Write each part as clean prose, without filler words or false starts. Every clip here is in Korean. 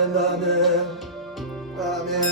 아멘. 아멘.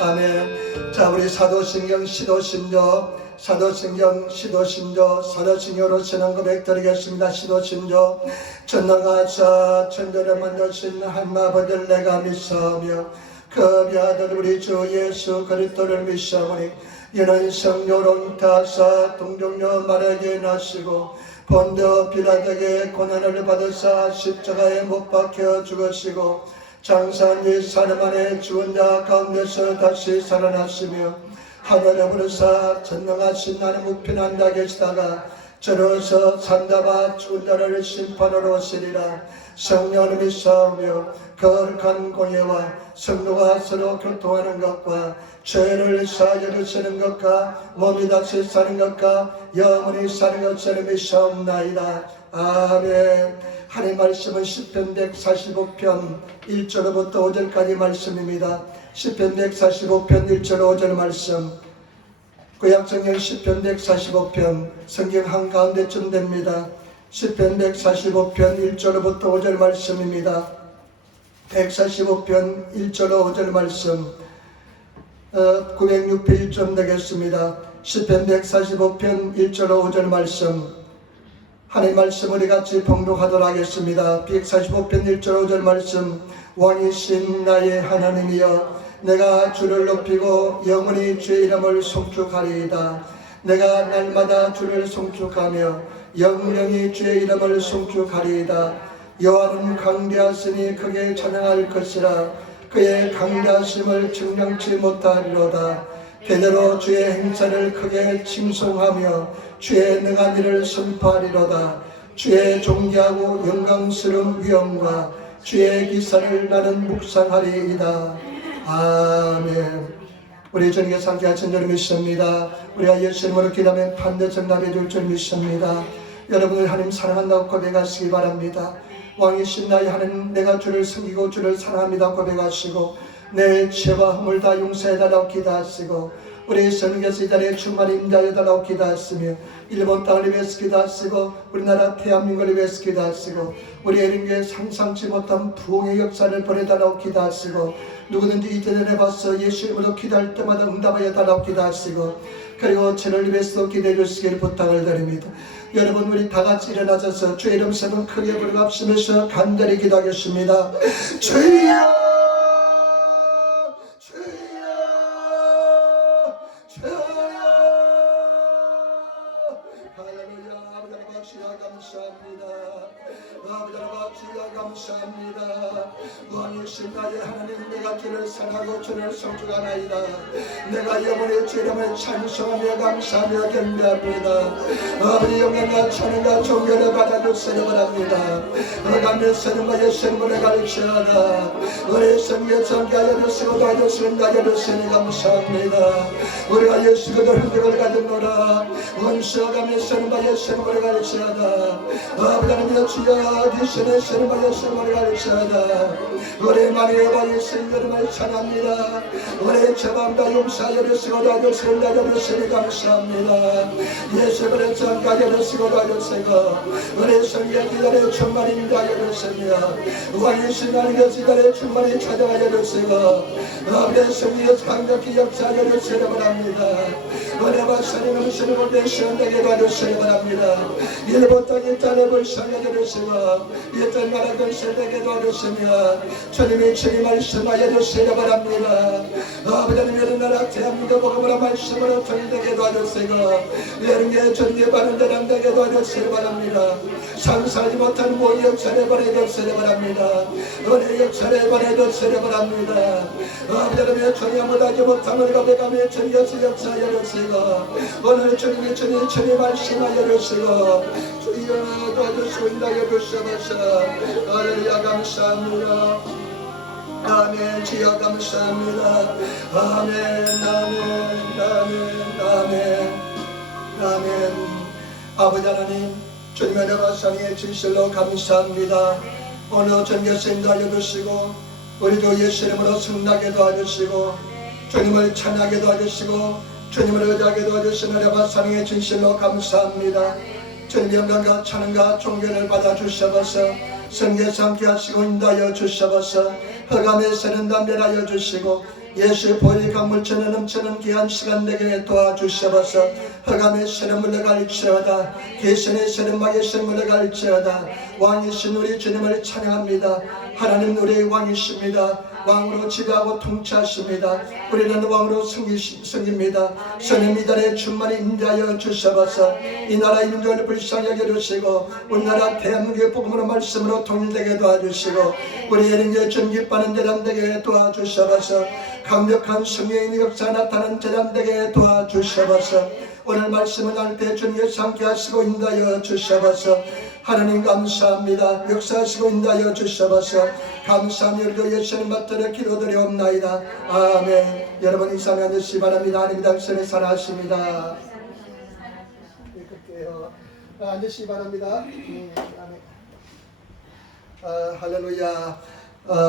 아멘. 자, 우리 사도신경 시도신조, 사도신경 시도신조, 사도신경으로 신앙 고백 드리겠습니다. 시도신조. 전능하사 천지를 만드신 하나님 아버지를 내가 믿사오며 그 아들 우리 주 예수 그리스도를 믿사오니 이는 성령으로 타사 동정녀 마리아에게 나시고 본드 빌라도에게 고난을 받으사 십자가에 못 박혀 죽으시고 장사한 지 사흘 만에 죽은 자 가운데서 다시 살아났으며 하늘에 부르사 전능하신 하나님 우편한다 계시다가 저로서 산다바 죽은 자를 심판하러 오시리라. 성령을 믿사오며 거룩한 공예와 성도가 서로 교통하는 것과 죄를 사하여 주시는 것과 몸이 다시 사는 것과 영원히 사는 것을 믿사옵나이다. 아멘. 하나님 말씀은 시편 145편 1절부터 5절까지 말씀입니다. 시편 145편 1절 5절 말씀. 구약성경 시편 145편 성경 한가운데쯤 됩니다. 시편 145편 1절부터 5절 말씀입니다. 145편 1절 5절 말씀. 906페이지쯤 되겠습니다. 시편 145편 1절 5절 말씀. 하나님 말씀 우리 같이 봉독하도록 하겠습니다. 145편 1절 5절 말씀. 왕이신 나의 하나님이여 내가 주를 높이고 영원히 주의 이름을 송축하리이다. 내가 날마다 주를 송축하며 영영히 주의 이름을 송축하리이다. 여호와는 강대하시니 크게 찬양할 것이라. 그의 강대하심을 증명치 못하리로다. 대대로 주의 행사를 크게 칭송하며 주의 능한 일을 선포하리로다. 주의 존귀하고 영광스러운 위엄과 주의 기사를 나는 묵상하리이다. 아멘. 우리 저녁에 상쾌하신 줄 믿습니다. 우리가 예수님으로 기도하면 반드시 응답해 줄 줄 믿습니다. 여러분을 하나님 사랑한다고 고백하시기 바랍니다. 왕이신 나의 하나님 내가 주를 섬기고 주를 사랑합니다 고백하시고 내 죄와 허물 다 용서해달라고 기도하시고 우리 성경에서 이 자리에 충만히 임자해달라고 기도하시며 일본 땅을 위해서 기도하시고 우리나라 대한민국을 위해서 기도하시고 우리 에린교회 상상치 못한 부흥의 역사를 보내달라고 기도하시고 누구든지 이전에 봐서 예수 이름으로 기도할 때마다 응답하여 달라고 기도하시고 그리고 저를 위해서도 기도해 주시기를 부탁을 드립니다. 여러분 우리 다같이 일어나셔서 주의 이름 세 번 크게 부르짖으면서 간절히 기도하겠습니다. 주여 감사합니다. 왕이신 나의 하나님 내가 주를 사랑하고 주를 송축하나이다. 내가 영원히 주 이름을 찬송하며 감사하며 경배합니다. 아버지 영광과 찬양과 존경을 받아주시기 바랍니다. 어감의 선임과 예수님을 가르치하라. 우리 성경 성교하여 주시고 도와주시는 자여 주시니 감사합니다. 우리가 예수 그리스도 흔적을 가졌노라. 원수어감의 선임과 예수님을 가르치하라. 아버지 하나님 주여 주시는 선임과 예수님을 가르치하라. 우리 마리아와 예수 이름을 찬합니다. 우리 죄방다 용서하여 주시고 도와주시는 자여 주시니 감사합니다. 예수 그리스도 가져 주시고 도와주시고 우리 성경 기다려 충만히 자여 주시며 왕이신 하나님 기다려 충만히 찾아가여 주시고 아버지 성경에서 강력히 역사하여 주시기 바랍니다. 우리 박사님 음식을 대시원되게 도와주시기 바랍니다. 일본 땅의 자립을 상하여 주시고 이땅 나라들 세대게 도와주시며 주님의 주님 말씀하여 주시기 바랍니다. 아버지 하나님 우리나라 대한민국 복음으로 말씀으로 통일되게 도와주시고 여러분의 전개 바른 자랑 되게 도와주시기 바랍니다. 상상하지 못한 모의 역사를 보내주시기 바랍니다. 은혜 역사를 보내주시기 바랍니다. 아버지 하나님 전혀보다지 못함을 고백하며 전겨서 역사하여 주시고 오늘 주님의 주님 말씀하여 주시고 주여 도와주시고 인도하여 주시옵소서. 할렐루야 감사합니다. 아멘. 주여 감사합니다. 아멘 아멘 아멘 아멘 아멘. 아버지 하나님 주님의 내바상의 진실로 감사합니다. 오늘 전교수 인도하여 주시고 우리 주 예수 이름으로 승나게 도와주시고 주님을 찬양하게 도와주시고 주님을 의지하게 도와주시는 내바상의 진실로 감사합니다. 주님 영광과 찬양과 존경을 받아 주시옵소서. 성결 삼게 하시고 인도하여 주시옵소서. 흑암의 세련다 멸하여 주시고 예수의 보혈이 강물처럼 넘치는 귀한 시간 되게 도와주시옵소서. 흑암의 세련 물러갈지어다. 계신의 세련막의 세련 물러갈지어다. 왕이신 우리 주님을 찬양합니다. 하나님 우리의 왕이십니다. 왕으로 지배하고 통치하십니다. 우리는 왕으로 승깁니다. 선의 미달의 충만히 임대하여 주시옵소서. 이 나라의 민족을 불쌍히 여겨주시고 우리나라 대한민국의 복음으로 말씀으로 통일되게 도와주시고 우리 예능의 전기빠는 재단 되게 도와주시옵소서. 강력한 성령의 역사 나타나는 재단 되게 도와주시옵소서. 오늘 말씀을 나눌 때 주님께서 함께 하시고 인도하여 주시옵소서. 하나님 감사합니다. 역사하시고 인도하여 주시옵소서. 감사하며 우리도 예수님 받들어 기도드리옵나이다. 아멘. 여러분 이 시간에 앉으시기 바랍니다. 하나님 당신을 사랑하십니다. 앉으시기 바랍니다. 할렐루야.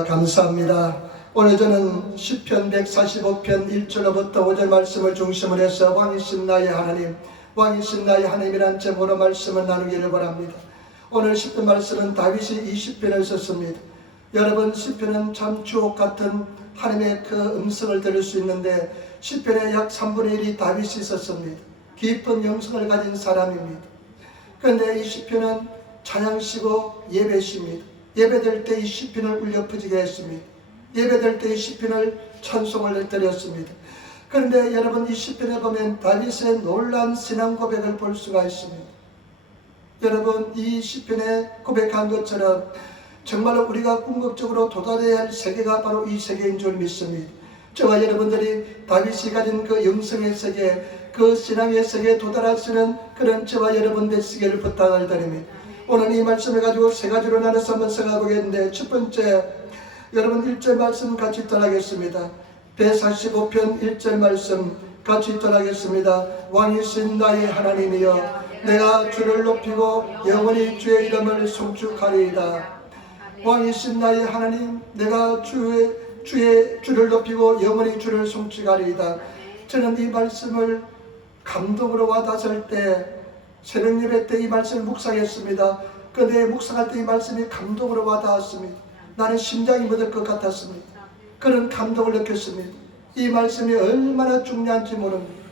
감사합니다. 오늘 저는 시편 145편 1절로부터 5절 말씀을 중심으로 해서 왕이신 나의 하나님, 왕이신 나의 하나님이란 제목으로 말씀을 나누기를 바랍니다. 오늘 시편 말씀은 다윗이 이 시편을 썼습니다. 여러분 시편은 참 주옥 같은 하나님의 그 음성을 들을 수 있는데 시편의 약 3분의 1이 다윗이 썼습니다. 깊은 영성을 가진 사람입니다. 그런데 이 시편은 찬양시고 예배시입니다. 예배될 때 이 시편을 울려 퍼지게 했습니다. 예배될 때 이 시편을 찬송을 드렸습니다. 그런데 여러분 이 시편에 보면 다윗의 놀라운 신앙 고백을 볼 수가 있습니다. 여러분 이 시편에 고백한 것처럼 정말로 우리가 궁극적으로 도달해야 할 세계가 바로 이 세계인 줄 믿습니다. 저와 여러분들이 다윗이 가진 그 영성의 세계, 그 신앙의 세계에 도달할 수 있는 그런 저와 여러분 되시기를 부탁을 드립니다. 오늘 이 말씀을 가지고 세 가지로 나눠서 한번 생각해 보겠는데 첫 번째, 여러분 1절 말씀 같이 읽도록하겠습니다. 145편 1절 말씀 같이 읽도록하겠습니다. 왕이신 나의 하나님이여 내가 주를 높이고 영원히 주의 이름을 송축하리이다. 왕이신 나의 하나님, 내가 주를 높이고 영원히 주를 송축하리이다. 저는 이 말씀을 감동으로 와닿았을 때 새벽 예배 때 이 말씀을 묵상했습니다. 그런데 묵상할 때 이 말씀이 감동으로 와닿았습니다. 나는 심장이 멎을 것 같았습니다. 그런 감동을 느꼈습니다. 이 말씀이 얼마나 중요한지 모릅니다.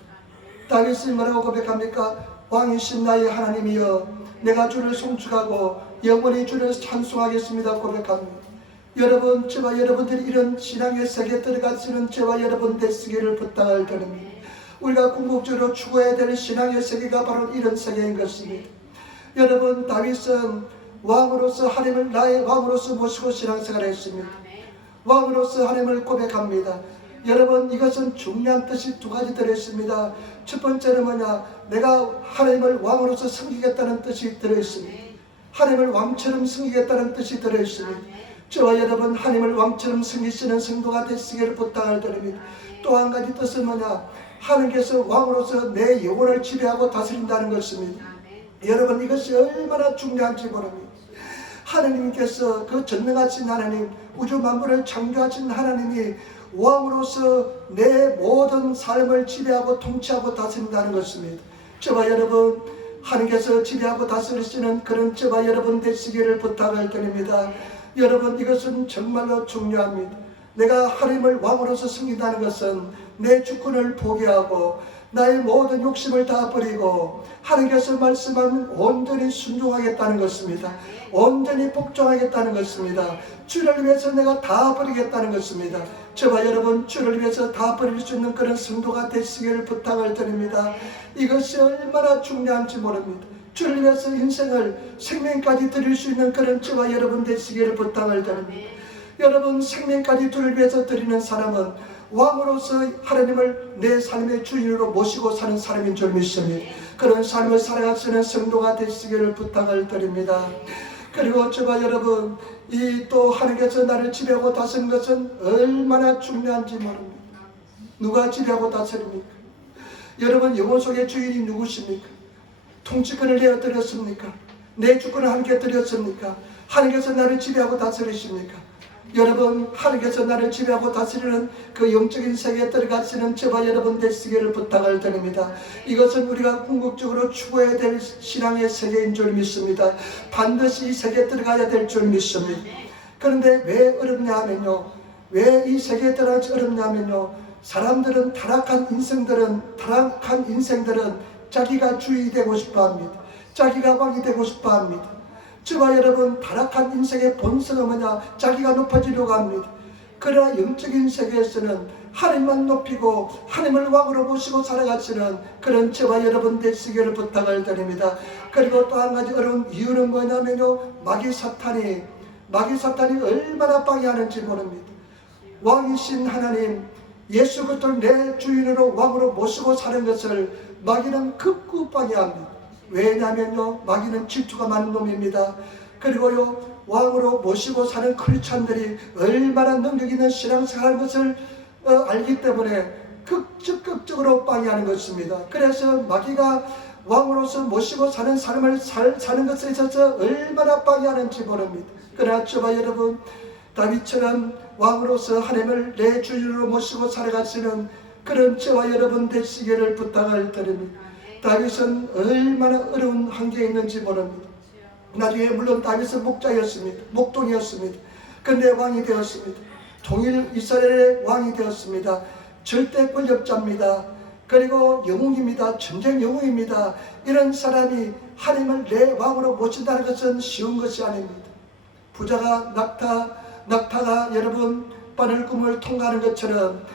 다윗이 뭐라고 고백합니까? 왕이신 나의 하나님이여 내가 주를 송축하고 영원히 주를 찬송하겠습니다 고백합니다. 여러분, 저와 여러분들이 이런 신앙의 세계에 들어가시는 저와 여러분 되시기를 부탁을 드립니다. 우리가 궁극적으로 추구해야 될 신앙의 세계가 바로 이런 세계인 것입니다. 여러분, 다윗은 왕으로서 하나님을 나의 왕으로서 모시고 신앙생활을 했습니다. 왕으로서 하나님을 고백합니다. 여러분, 이것은 중요한 뜻이 두 가지 들어있습니다. 첫 번째는 뭐냐? 내가 하나님을 왕으로서 섬기겠다는 뜻이 들어있습니다. 하나님을 왕처럼 섬기겠다는 뜻이 들어있습니다. 저와 여러분 하나님을 왕처럼 섬기시는 성도가 되시기를 부탁을 드립니다. 또 한 가지 뜻은 뭐냐? 하나님께서 왕으로서 내 영혼을 지배하고 다스린다는 것입니다. 여러분, 이것이 얼마나 중요한지 모릅니다. 하나님께서 그 전능하신 하나님, 우주 만물을 창조하신 하나님이 왕으로서 내 모든 삶을 지배하고 통치하고 다스린다는 것입니다. 저와 여러분, 하나님께서 지배하고 다스리시는 그런 저와 여러분 되시기를 부탁을 드립니다. 여러분, 이것은 정말로 중요합니다. 내가 하나님을 왕으로서 섬긴다는 것은 내 주권을 포기하고 나의 모든 욕심을 다 버리고 하나님께서 말씀하면 온전히 순종하겠다는 것입니다. 온전히 복종하겠다는 것입니다. 주를 위해서 내가 다 버리겠다는 것입니다. 저와 여러분, 주를 위해서 다 버릴 수 있는 그런 성도가 되시기를 부탁을 드립니다. 이것이 얼마나 중요한지 모릅니다. 주를 위해서 인생을 생명까지 드릴 수 있는 그런 저와 여러분 되시기를 부탁을 드립니다. 여러분, 생명까지 주를 위해서 드리는 사람은 왕으로서 하나님을 내 삶의 주인으로 모시고 사는 사람인 줄 믿습니다. 그런 삶을 살아갈 수 있는 성도가 되시기를 부탁을 드립니다. 그리고 저와 여러분, 이 또 하나님께서 나를 지배하고 다스리는 것은 얼마나 중요한지 모릅니다. 누가 지배하고 다스립니까? 여러분, 영혼 속의 주인이 누구십니까? 통치권을 내어 드렸습니까? 내 주권을 하나님께 드렸습니까? 하나님께서 나를 지배하고 다스리십니까? 여러분, 하나님께서 나를 지배하고 다스리는 그 영적인 세계에 들어가시는 저와 여러분 되시기를 부탁을 드립니다. 이것은 우리가 궁극적으로 추구해야 될 신앙의 세계인 줄 믿습니다. 반드시 이 세계에 들어가야 될 줄 믿습니다. 그런데 왜 어렵냐 하면요, 왜 이 세계에 들어가지 어렵냐 하면요, 사람들은 타락한 인생들은 자기가 주인이 되고 싶어 합니다. 자기가 왕이 되고 싶어 합니다. 저와 여러분, 타락한 인생의 본성은 뭐냐? 자기가 높아지려고 합니다. 그러나 영적인 세계에서는 하나님만 높이고 하나님을 왕으로 모시고 살아가시는 그런 저와 여러분 되시기를 부탁을 드립니다. 그리고 또 한 가지 어려운 이유는 뭐냐면요, 마귀 사탄이 얼마나 방해하는지 모릅니다. 왕이신 하나님 예수 그리스도를 내 주인으로 왕으로 모시고 사는 것을 마귀는 극구 방해합니다. 왜냐하면요, 마귀는 질투가 많은 놈입니다. 그리고요, 왕으로 모시고 사는 크리스찬들이 얼마나 능력 있는 신앙생활하는 것을 알기 때문에 적극적으로 방해하는 것입니다. 그래서 마귀가 왕으로서 모시고 사는 삶을 사는 것에 있어서 얼마나 방해하는지 모릅니다. 그러나 저와 여러분, 다윗처럼 왕으로서 하나님을 내 주인으로 모시고 살아가시는 그런 저와 여러분 되시기를 부탁을 드립니다. 다윗은 얼마나 어려운 한계에 있는지 모릅니다. 나중에 물론 다윗은 목동이었습니다. 근데 왕이 되었습니다. 통일 이스라엘의 왕이 되었습니다. 절대 권력자입니다. 그리고 영웅입니다. 전쟁 영웅입니다. 이런 사람이 하나님을 내 왕으로 모신다는 것은 쉬운 것이 아닙니다. 부자가 낙타가 여러분 바늘꿈을 통과하는 것처럼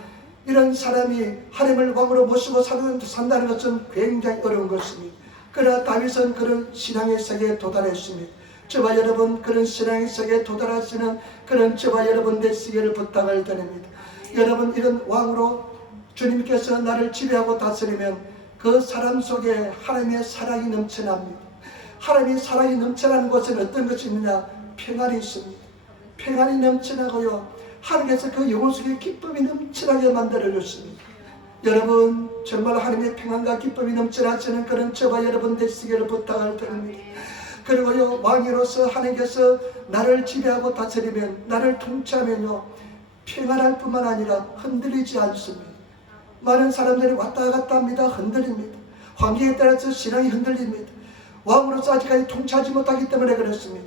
이런 사람이 하나님을 왕으로 모시고 산다는 것은 굉장히 어려운 것입니다. 그러나 다윗은 그런 신앙의 세계에 도달했습니다. 저와 여러분, 그런 신앙의 세계에 도달하시는 그런 저와 여러분 되시기를 부탁을 드립니다. 여러분, 이런 왕으로 주님께서 나를 지배하고 다스리면 그 사람 속에 하나님의 사랑이 넘쳐납니다. 하나님의 사랑이 넘쳐나는 곳은 어떤 것이 있느냐? 평안이 있습니다. 평안이 넘쳐나고요, 하나님께서 그 영혼 속에 기쁨이 넘쳐나게 만들어줬습니다. 여러분, 정말 하나님의 평안과 기쁨이 넘쳐나시는 그런 저와 여러분 되시기를 부탁을 드립니다. 그리고요, 왕으로서 하나님께서 나를 지배하고 다스리면, 나를 통치하면요, 평안할 뿐만 아니라 흔들리지 않습니다. 많은 사람들이 왔다 갔다 합니다. 흔들립니다. 환경에 따라서 신앙이 흔들립니다. 왕으로서 아직까지 통치하지 못하기 때문에 그렇습니다.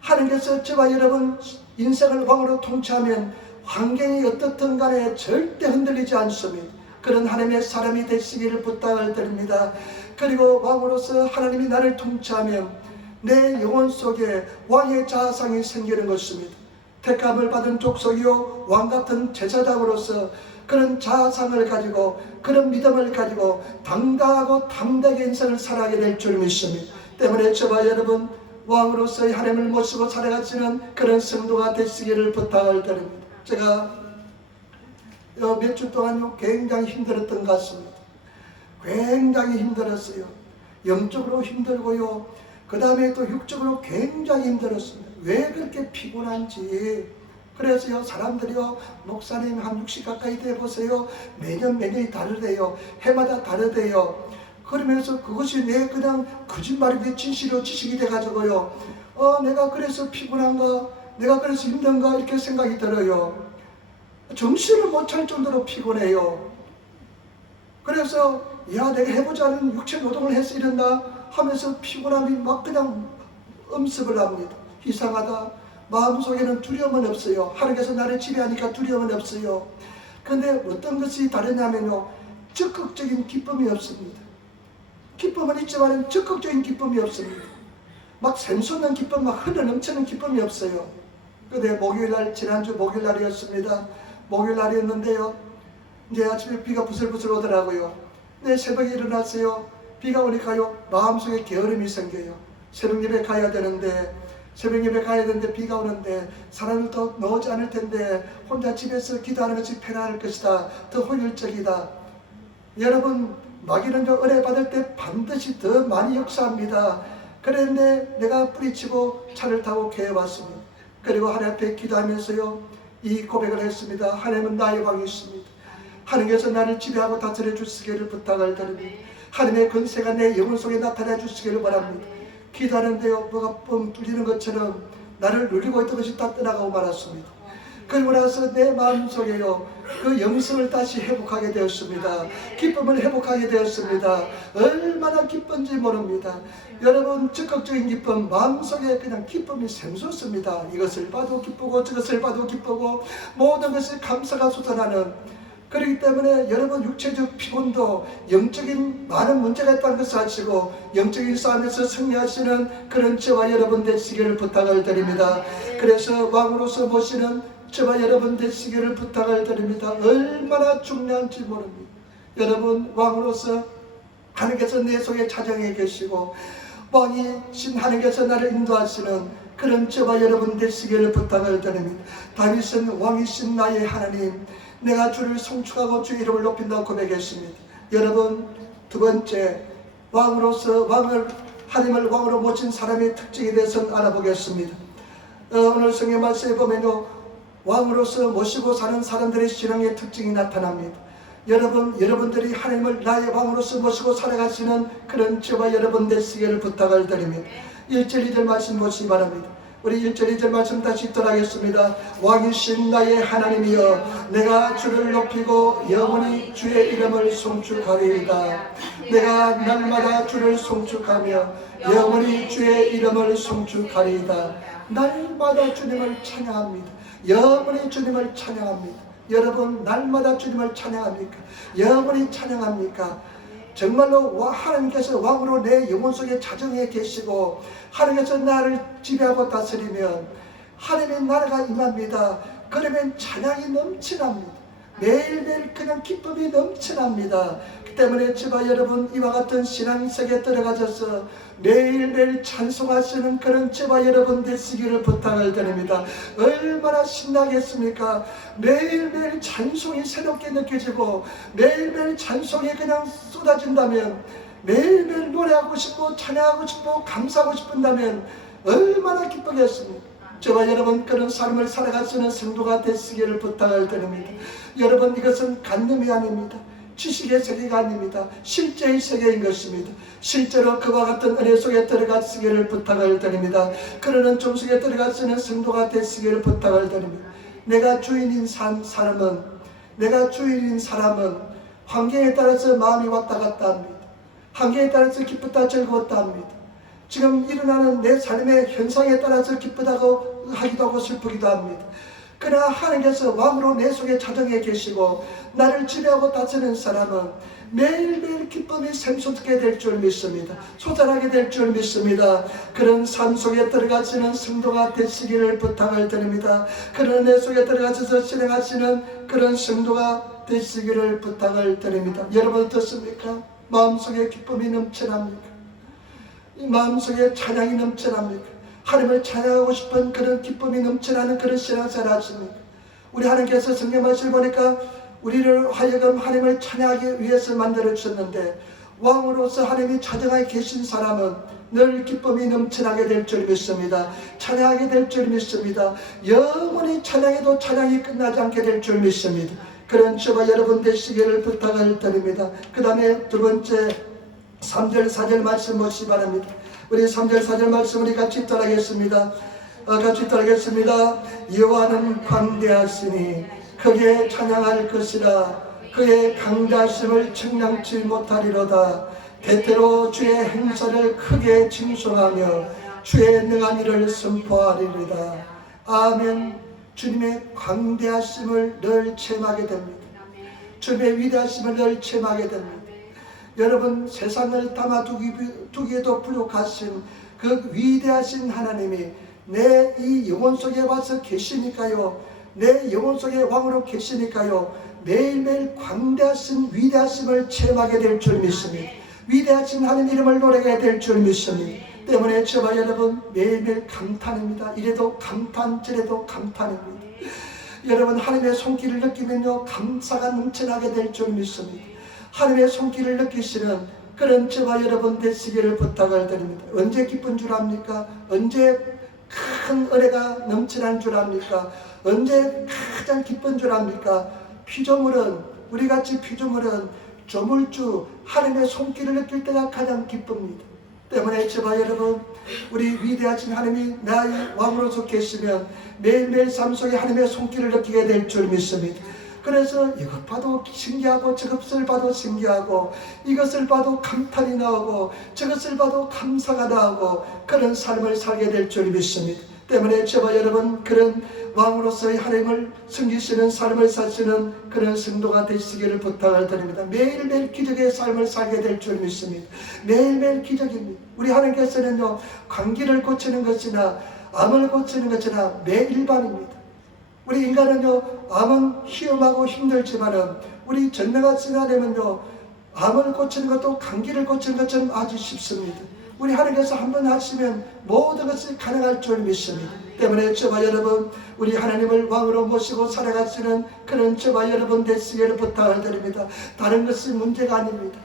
하나님께서 저와 여러분 인생을 왕으로 통치하면 환경이 어떻든 간에 절대 흔들리지 않습니다. 그런 하나님의 사람이 되시기를 부탁을 드립니다. 그리고 왕으로서 하나님이 나를 통치하면 내 영혼 속에 왕의 자아상이 생기는 것입니다. 택함을 받은 족속이요, 왕같은 제사장으로서 그런 자아상을 가지고, 그런 믿음을 가지고 당당하고 담대하게 인생을 살아가게 될 줄 믿습니다. 때문에 저와 여러분, 왕으로서의 하나님을 모시고 살아가시는 그런 성도가 되시기를 부탁을 드립니다. 제가 몇 주 동안 굉장히 힘들었던 것 같습니다. 굉장히 힘들었어요. 영적으로 힘들고요, 그 다음에 또 육적으로 굉장히 힘들었습니다. 왜 그렇게 피곤한지. 그래서요, 사람들이요, 목사님 한 60 가까이 돼보세요. 매년이 다르대요. 해마다 다르대요. 그러면서 그것이 내 그냥 거짓말이 내 진실로 지식이 돼가지고요, 내가 그래서 피곤한가, 내가 그래서 힘든가, 이렇게 생각이 들어요. 정신을 못 차릴 정도로 피곤해요. 그래서 내가 해보자는 육체 노동을 해서 이런다 하면서 피곤함이 막 그냥 음습을 합니다. 이상하다. 마음속에는 두려움은 없어요. 하나님께서 나를 지배하니까 두려움은 없어요. 그런데 어떤 것이 다르냐면요, 적극적인 기쁨이 없습니다. 기쁨은 있지만 적극적인 기쁨이 없습니다. 막 샘솟는 기쁨, 막 흘러넘치는 기쁨이 없어요. 그런데 목요일날, 지난주 목요일날이었습니다. 목요일날이었는데요, 이제 아침에 비가 부슬부슬 오더라고요. 네, 새벽에 일어났어요. 비가 오니까요, 마음속에 게으름이 생겨요. 새벽 예배 가야 되는데 비가 오는데 사람을 더 넣지 않을 텐데 혼자 집에서 기도하는 것이 편안할 것이다. 더 효율적이다. 여러분, 마귀는 은혜 받을 때 반드시 더 많이 역사합니다. 그런데 내가 뿌리치고 차를 타고 교회에 왔습니다. 그리고 하나님 앞에 기도하면서요, 이 고백을 했습니다. 하나님은 나의 왕이십니다. 하나님께서 나를 지배하고 다스려 주시기를 부탁을 드립니다. 하나님의 권세가 내 영혼 속에 나타나 주시기를 바랍니다. 기도하는데요, 뭐가 뻥 뚫리는 것처럼 나를 누리고 있던 것이 다 떠나가고 말았습니다. 그리고 나서 내 마음속에요 그 영성을 다시 회복하게 되었습니다. 기쁨을 회복하게 되었습니다. 얼마나 기쁜지 모릅니다. 여러분, 적극적인 기쁨, 마음속에 그냥 기쁨이 샘솟습니다. 이것을 봐도 기쁘고 저것을 봐도 기쁘고 모든 것이 감사가 솟아나는, 그렇기 때문에 여러분 육체적 피곤도 영적인 많은 문제가 있다는 것을 아시고 영적인 싸움에서 승리하시는 그런 저와 여러분 되시기를 부탁을 드립니다. 그래서 왕으로서 모시는 저와 여러분 되시기를 부탁을 드립니다. 얼마나 중요한지 모릅니다. 여러분, 왕으로서 하나님께서 내 속에 자정해 계시고 왕이신 하나님께서 나를 인도하시는 그런 저와 여러분 되시기를 부탁을 드립니다. 다윗은 왕이신 나의 하나님, 내가 주를 송축하고 주의 이름을 높인다고 고백했습니다. 여러분, 두 번째, 왕으로서 하나님을 왕으로 모신 사람의 특징에 대해서 알아보겠습니다. 오늘 성경 말씀에 보면요, 왕으로서 모시고 사는 사람들의 신앙의 특징이 나타납니다. 여러분들이 하나님을 나의 왕으로서 모시고 살아가시는 그런 저와 여러분 되시기를 부탁을 드립니다. 1절 2절 말씀 보시기 바랍니다. 우리 1절 2절 말씀 다시 읽도록하겠습니다. 왕이신 나의 하나님이여, 내가 주를 높이고 영원히 주의 이름을 송축하리이다. 내가 날마다 주를 송축하며 영원히 주의 이름을 송축하리이다. 날마다 주님을 찬양합니다. 영원히 주님을 찬양합니다. 여러분, 날마다 주님을 찬양합니까? 영원히 찬양합니까? 정말로 하나님께서 왕으로 내 영혼 속에 자정해 계시고 하나님께서 나를 지배하고 다스리면 하나님의 나라가 임합니다. 그러면 찬양이 넘쳐납니다. 매일매일 그냥 기쁨이 넘쳐납니다. 그 때문에 저와 여러분 이와 같은 신앙색에 들어가셔서 매일매일 찬송하시는 그런 저와 여러분 되시기를 부탁을 드립니다. 얼마나 신나겠습니까? 매일매일 찬송이 새롭게 느껴지고 매일매일 찬송이 그냥 쏟아진다면, 매일매일 노래하고 싶고 찬양하고 싶고 감사하고 싶은다면 얼마나 기쁘겠습니까? 저와 여러분 그런 삶을 살아가시는 성도가 되시기를 부탁을 드립니다. 여러분, 이것은 간념이 아닙니다. 지식의 세계가 아닙니다. 실제의 세계인 것입니다. 실제로 그와 같은 은혜 속에 들어가시기를 부탁을 드립니다. 그러는 종속에 들어가시는 성도가 되시기를 부탁을 드립니다. 내가 주인인 사람은 환경에 따라서 마음이 왔다 갔다 합니다. 환경에 따라서 기쁘다 즐거웠다 합니다. 지금 일어나는 내 삶의 현상에 따라서 기쁘다고 하기도 하고 슬프기도 합니다. 그러나 하나님께서 왕으로 내 속에 자정해 계시고 나를 지배하고 다스리는 사람은 매일매일 기쁨이 샘솟게 될 줄 믿습니다. 솟아나게 될 줄 믿습니다. 그런 삶 속에 들어가시는 성도가 되시기를 부탁을 드립니다. 그런 내 속에 들어가셔서 실행하시는 그런 성도가 되시기를 부탁을 드립니다. 여러분 어떻습니까? 마음속에 기쁨이 넘쳐납니까? 이 마음속에 찬양이 넘쳐납니까? 하나님을 찬양하고 싶은 그런 기쁨이 넘쳐나는 그런 신앙생활 하십니까? 우리 하나님께서 성경 말씀을 보니까 우리를 하여금 하나님을 찬양하기 위해서 만들어 주셨는데, 왕으로서 하나님이 자정하에 계신 사람은 늘 기쁨이 넘쳐나게 될 줄 믿습니다. 찬양하게 될 줄 믿습니다. 영원히 찬양해도 찬양이 끝나지 않게 될 줄 믿습니다. 그런 저와 여러분 되시기를 부탁을 드립니다. 그 다음에 두 번째 3절 4절 말씀 보시기 바랍니다. 우리 3절 4절 말씀 우리 같이 따라하겠습니다. 여호와는 광대하시니 크게 찬양할 것이라. 그의 강대하심을 측량치 못하리로다. 대대로 주의 행사를 크게 칭송하며 주의 능한 일을 선포하리로다. 아멘. 주님의 광대하심을 늘 체험하게 됩니다. 주님의 위대하심을 늘 체험하게 됩니다. 여러분, 세상을 담아두기에도 부족하신 그 위대하신 하나님이 내 이 영혼 속에 와서 계시니까요, 내 영혼 속에 왕으로 계시니까요, 매일매일 광대하신 위대하심을 체험하게 될 줄 믿습니다. 위대하신 하나님 이름을 노래하게 될 줄 믿습니다. 때문에 저와 여러분 매일매일 감탄입니다. 이래도 감탄 저래도 감탄입니다. 여러분, 하나님의 손길을 느끼면요 감사가 넘쳐나게 될 줄 믿습니다. 하나님의 손길을 느끼시는 그런 저와 여러분 되시기를 부탁을 드립니다. 언제 기쁜 줄 압니까? 언제 큰 은혜가 넘쳐난 줄 압니까? 언제 가장 기쁜 줄 압니까? 우리같이 피조물은 조물주 하나님의 손길을 느낄 때가 가장 기쁩니다. 때문에 제발 여러분, 우리 위대하신 하나님이 나의 왕으로서 계시면 매일매일 삶 속에 하나님의 손길을 느끼게 될 줄 믿습니다. 그래서 이것 봐도 신기하고 저것을 봐도 신기하고 이것을 봐도 감탄이 나오고 저것을 봐도 감사가 나오고 그런 삶을 살게 될 줄 믿습니다. 때문에 제발 여러분, 그런 왕으로서의 하나님을 섬기시는 삶을 사시는 그런 성도가 되시기를 부탁을 드립니다. 매일매일 기적의 삶을 살게 될 줄 믿습니다. 매일매일 기적입니다. 우리 하나님께서는요, 감기를 고치는 것이나 암을 고치는 것이나 매일반입니다. 우리 인간은요, 암은 희음하고 힘들지만은 우리 전내가 지나되면요, 암을 고치는 것도 감기를 고치는 것처럼 아주 쉽습니다. 우리 하나님께서 한번 하시면 모든 것이 가능할 줄 믿습니다. 때문에 저와 여러분, 우리 하나님을 왕으로 모시고 살아가시는 그런 저와 여러분 되시기를 부탁을 드립니다. 다른 것이 문제가 아닙니다.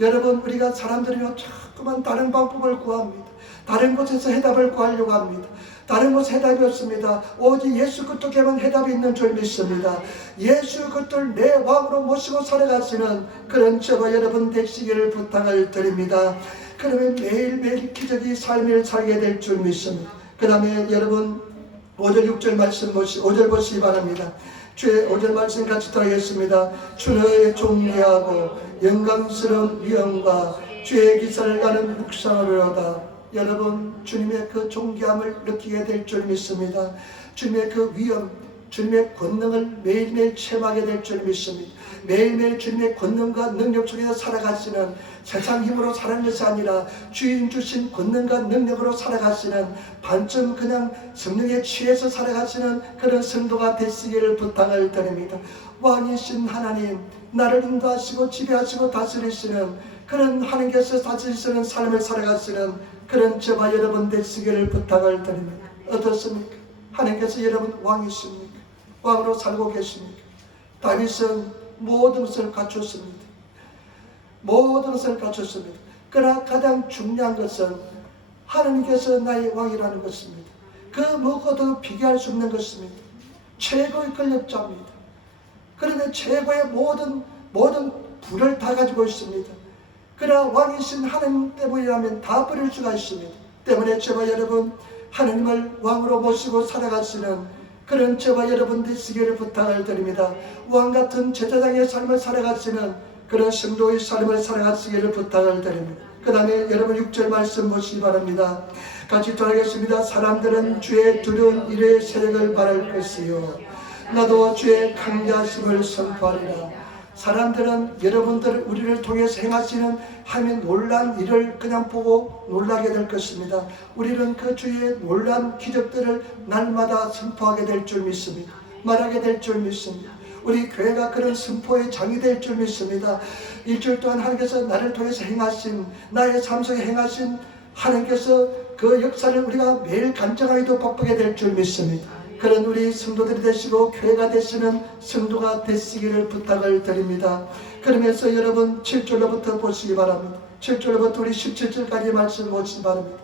여러분, 우리가 사람들이요, 자꾸만 다른 방법을 구합니다. 다른 곳에서 해답을 구하려고 합니다. 다른 곳에 해답이 없습니다. 오직 예수 그리스도께만 해답이 있는 줄 믿습니다. 예수 그리스도를 내 왕으로 모시고 살아가시는 그런 저와 여러분 되시기를 부탁을 드립니다. 그러면 매일매일 기적이 삶을 살게 될 줄 믿습니다. 그 다음에 여러분 5절 6절 말씀 5절 보시기 바랍니다. 주의 5절 말씀 같이 들어가겠습니다. 주의 존귀하고 영광스러운 위엄과 주의 기사를 가는 묵상하리로다. 여러분, 주님의 그 존귀함을 느끼게 될 줄 믿습니다. 주님의 그 위엄, 주님의 권능을 매일매일 체험하게 될 줄 믿습니다. 매일매일 주님의 권능과 능력 속에서 살아가시는, 세상 힘으로 사는 것이 아니라 주인 주신 권능과 능력으로 살아가시는, 반쯤 그냥 성령에 취해서 살아가시는 그런 성도가 되시기를 부탁을 드립니다. 왕이신 하나님, 나를 인도하시고 지배하시고 다스리시는 그런 하나님께서 다스리시는 삶을 살아가시는 그런 저와 여러분 되시기를 부탁을 드립니다. 어떻습니까? 하나님께서 여러분 왕이십니까? 왕으로 살고 계십니까? 다윗은 모든 것을 갖췄습니다. 모든 것을 갖췄습니다. 그러나 가장 중요한 것은 하나님께서 나의 왕이라는 것입니다. 그 무엇과도 비교할 수 없는 것입니다. 최고의 권력자입니다. 그런데 최고의 모든 부를 다 가지고 있습니다. 그러나 왕이신 하나님 때문이라면 다 버릴 수가 있습니다. 때문에 저와 여러분, 하나님을 왕으로 모시고 살아가시는 그런 저와 여러분 되시기를 부탁을 드립니다. 왕같은 제사장의 삶을 살아가시는 그런 성도의 삶을 살아가시기를 부탁을 드립니다. 그 다음에 여러분 6절 말씀 보시기 바랍니다. 같이 돌아가겠습니다. 사람들은 주의 두려운 일의 세력을 바랄 것이요, 나도 주의 강자심을 선포하리라. 사람들은 여러분들 우리를 통해서 행하시는 하나님의 놀란 일을 그냥 보고 놀라게 될 것입니다. 우리는 그 주의 놀란 기적들을 날마다 선포하게 될 줄 믿습니다. 말하게 될 줄 믿습니다. 우리 교회가 그런 선포의 장이 될 줄 믿습니다. 일주일 동안 하나님께서 나를 통해서 행하신, 나의 삶 속에 행하신 하나님께서 그 역사를 우리가 매일 간증하기도 바쁘게 될 줄 믿습니다. 그런 우리 성도들이 되시고 교회가 되시는 성도가 되시기를 부탁을 드립니다. 그러면서 여러분 7절로부터 보시기 바랍니다. 7절로부터 우리 17절까지 말씀 보시기 바랍니다.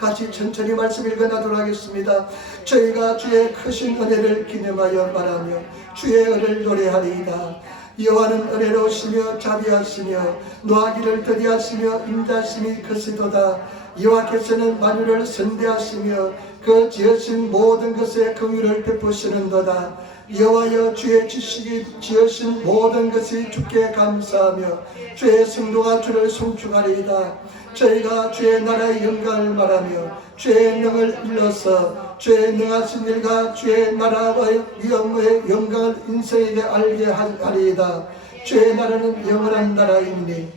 같이 천천히 말씀 읽어나도록 하겠습니다. 저희가 주의 크신 은혜를 기념하여 말하며 주의 은혜를 노래하리이다. 여호와는 은혜로우시며 자비하시며 노하기를 더디하시며 인자심이 크시도다. 여호와께서는 만유를 선대하시며 그 지으신 모든 것에 긍휼을 베푸시는도다. 여호와여, 주의 지식이 지으신 모든 것이 주께 감사하며 주의 성도가 주를 송축하리이다. 저희가 주의 나라의 영광을 말하며 주의 능을 일러서 주의 능하신 일과 주의 나라의 위엄의 영광을 인생에게 알게 하리이다. 주의 나라는 영원한 나라이니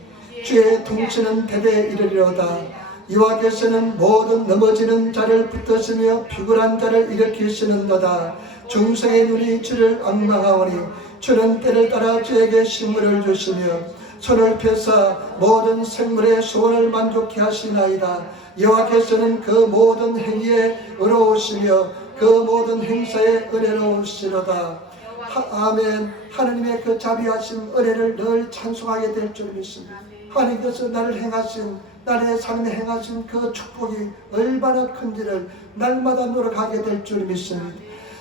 주의 통치는 대대에 이르리로다. 여호와께서는 모든 넘어지는 자를 붙드시며 피곤한 자를 일으키시는도다. 중생의 눈이 주를 앙망하오니 주는 때를 따라 주에게 식물을 주시며 손을 펴사 모든 생물의 소원을 만족케 하시나이다. 여호와께서는 그 모든 행위에 의로우시며 그 모든 행사에 은혜로우시로다. 아멘. 하나님의 그 자비하신 은혜를 늘 찬송하게 될 줄 믿습니다. 하나님께서 나를 행하신, 나의 삶에 행하신 그 축복이 얼마나 큰지를 날마다 노력하게 될 줄 믿습니다.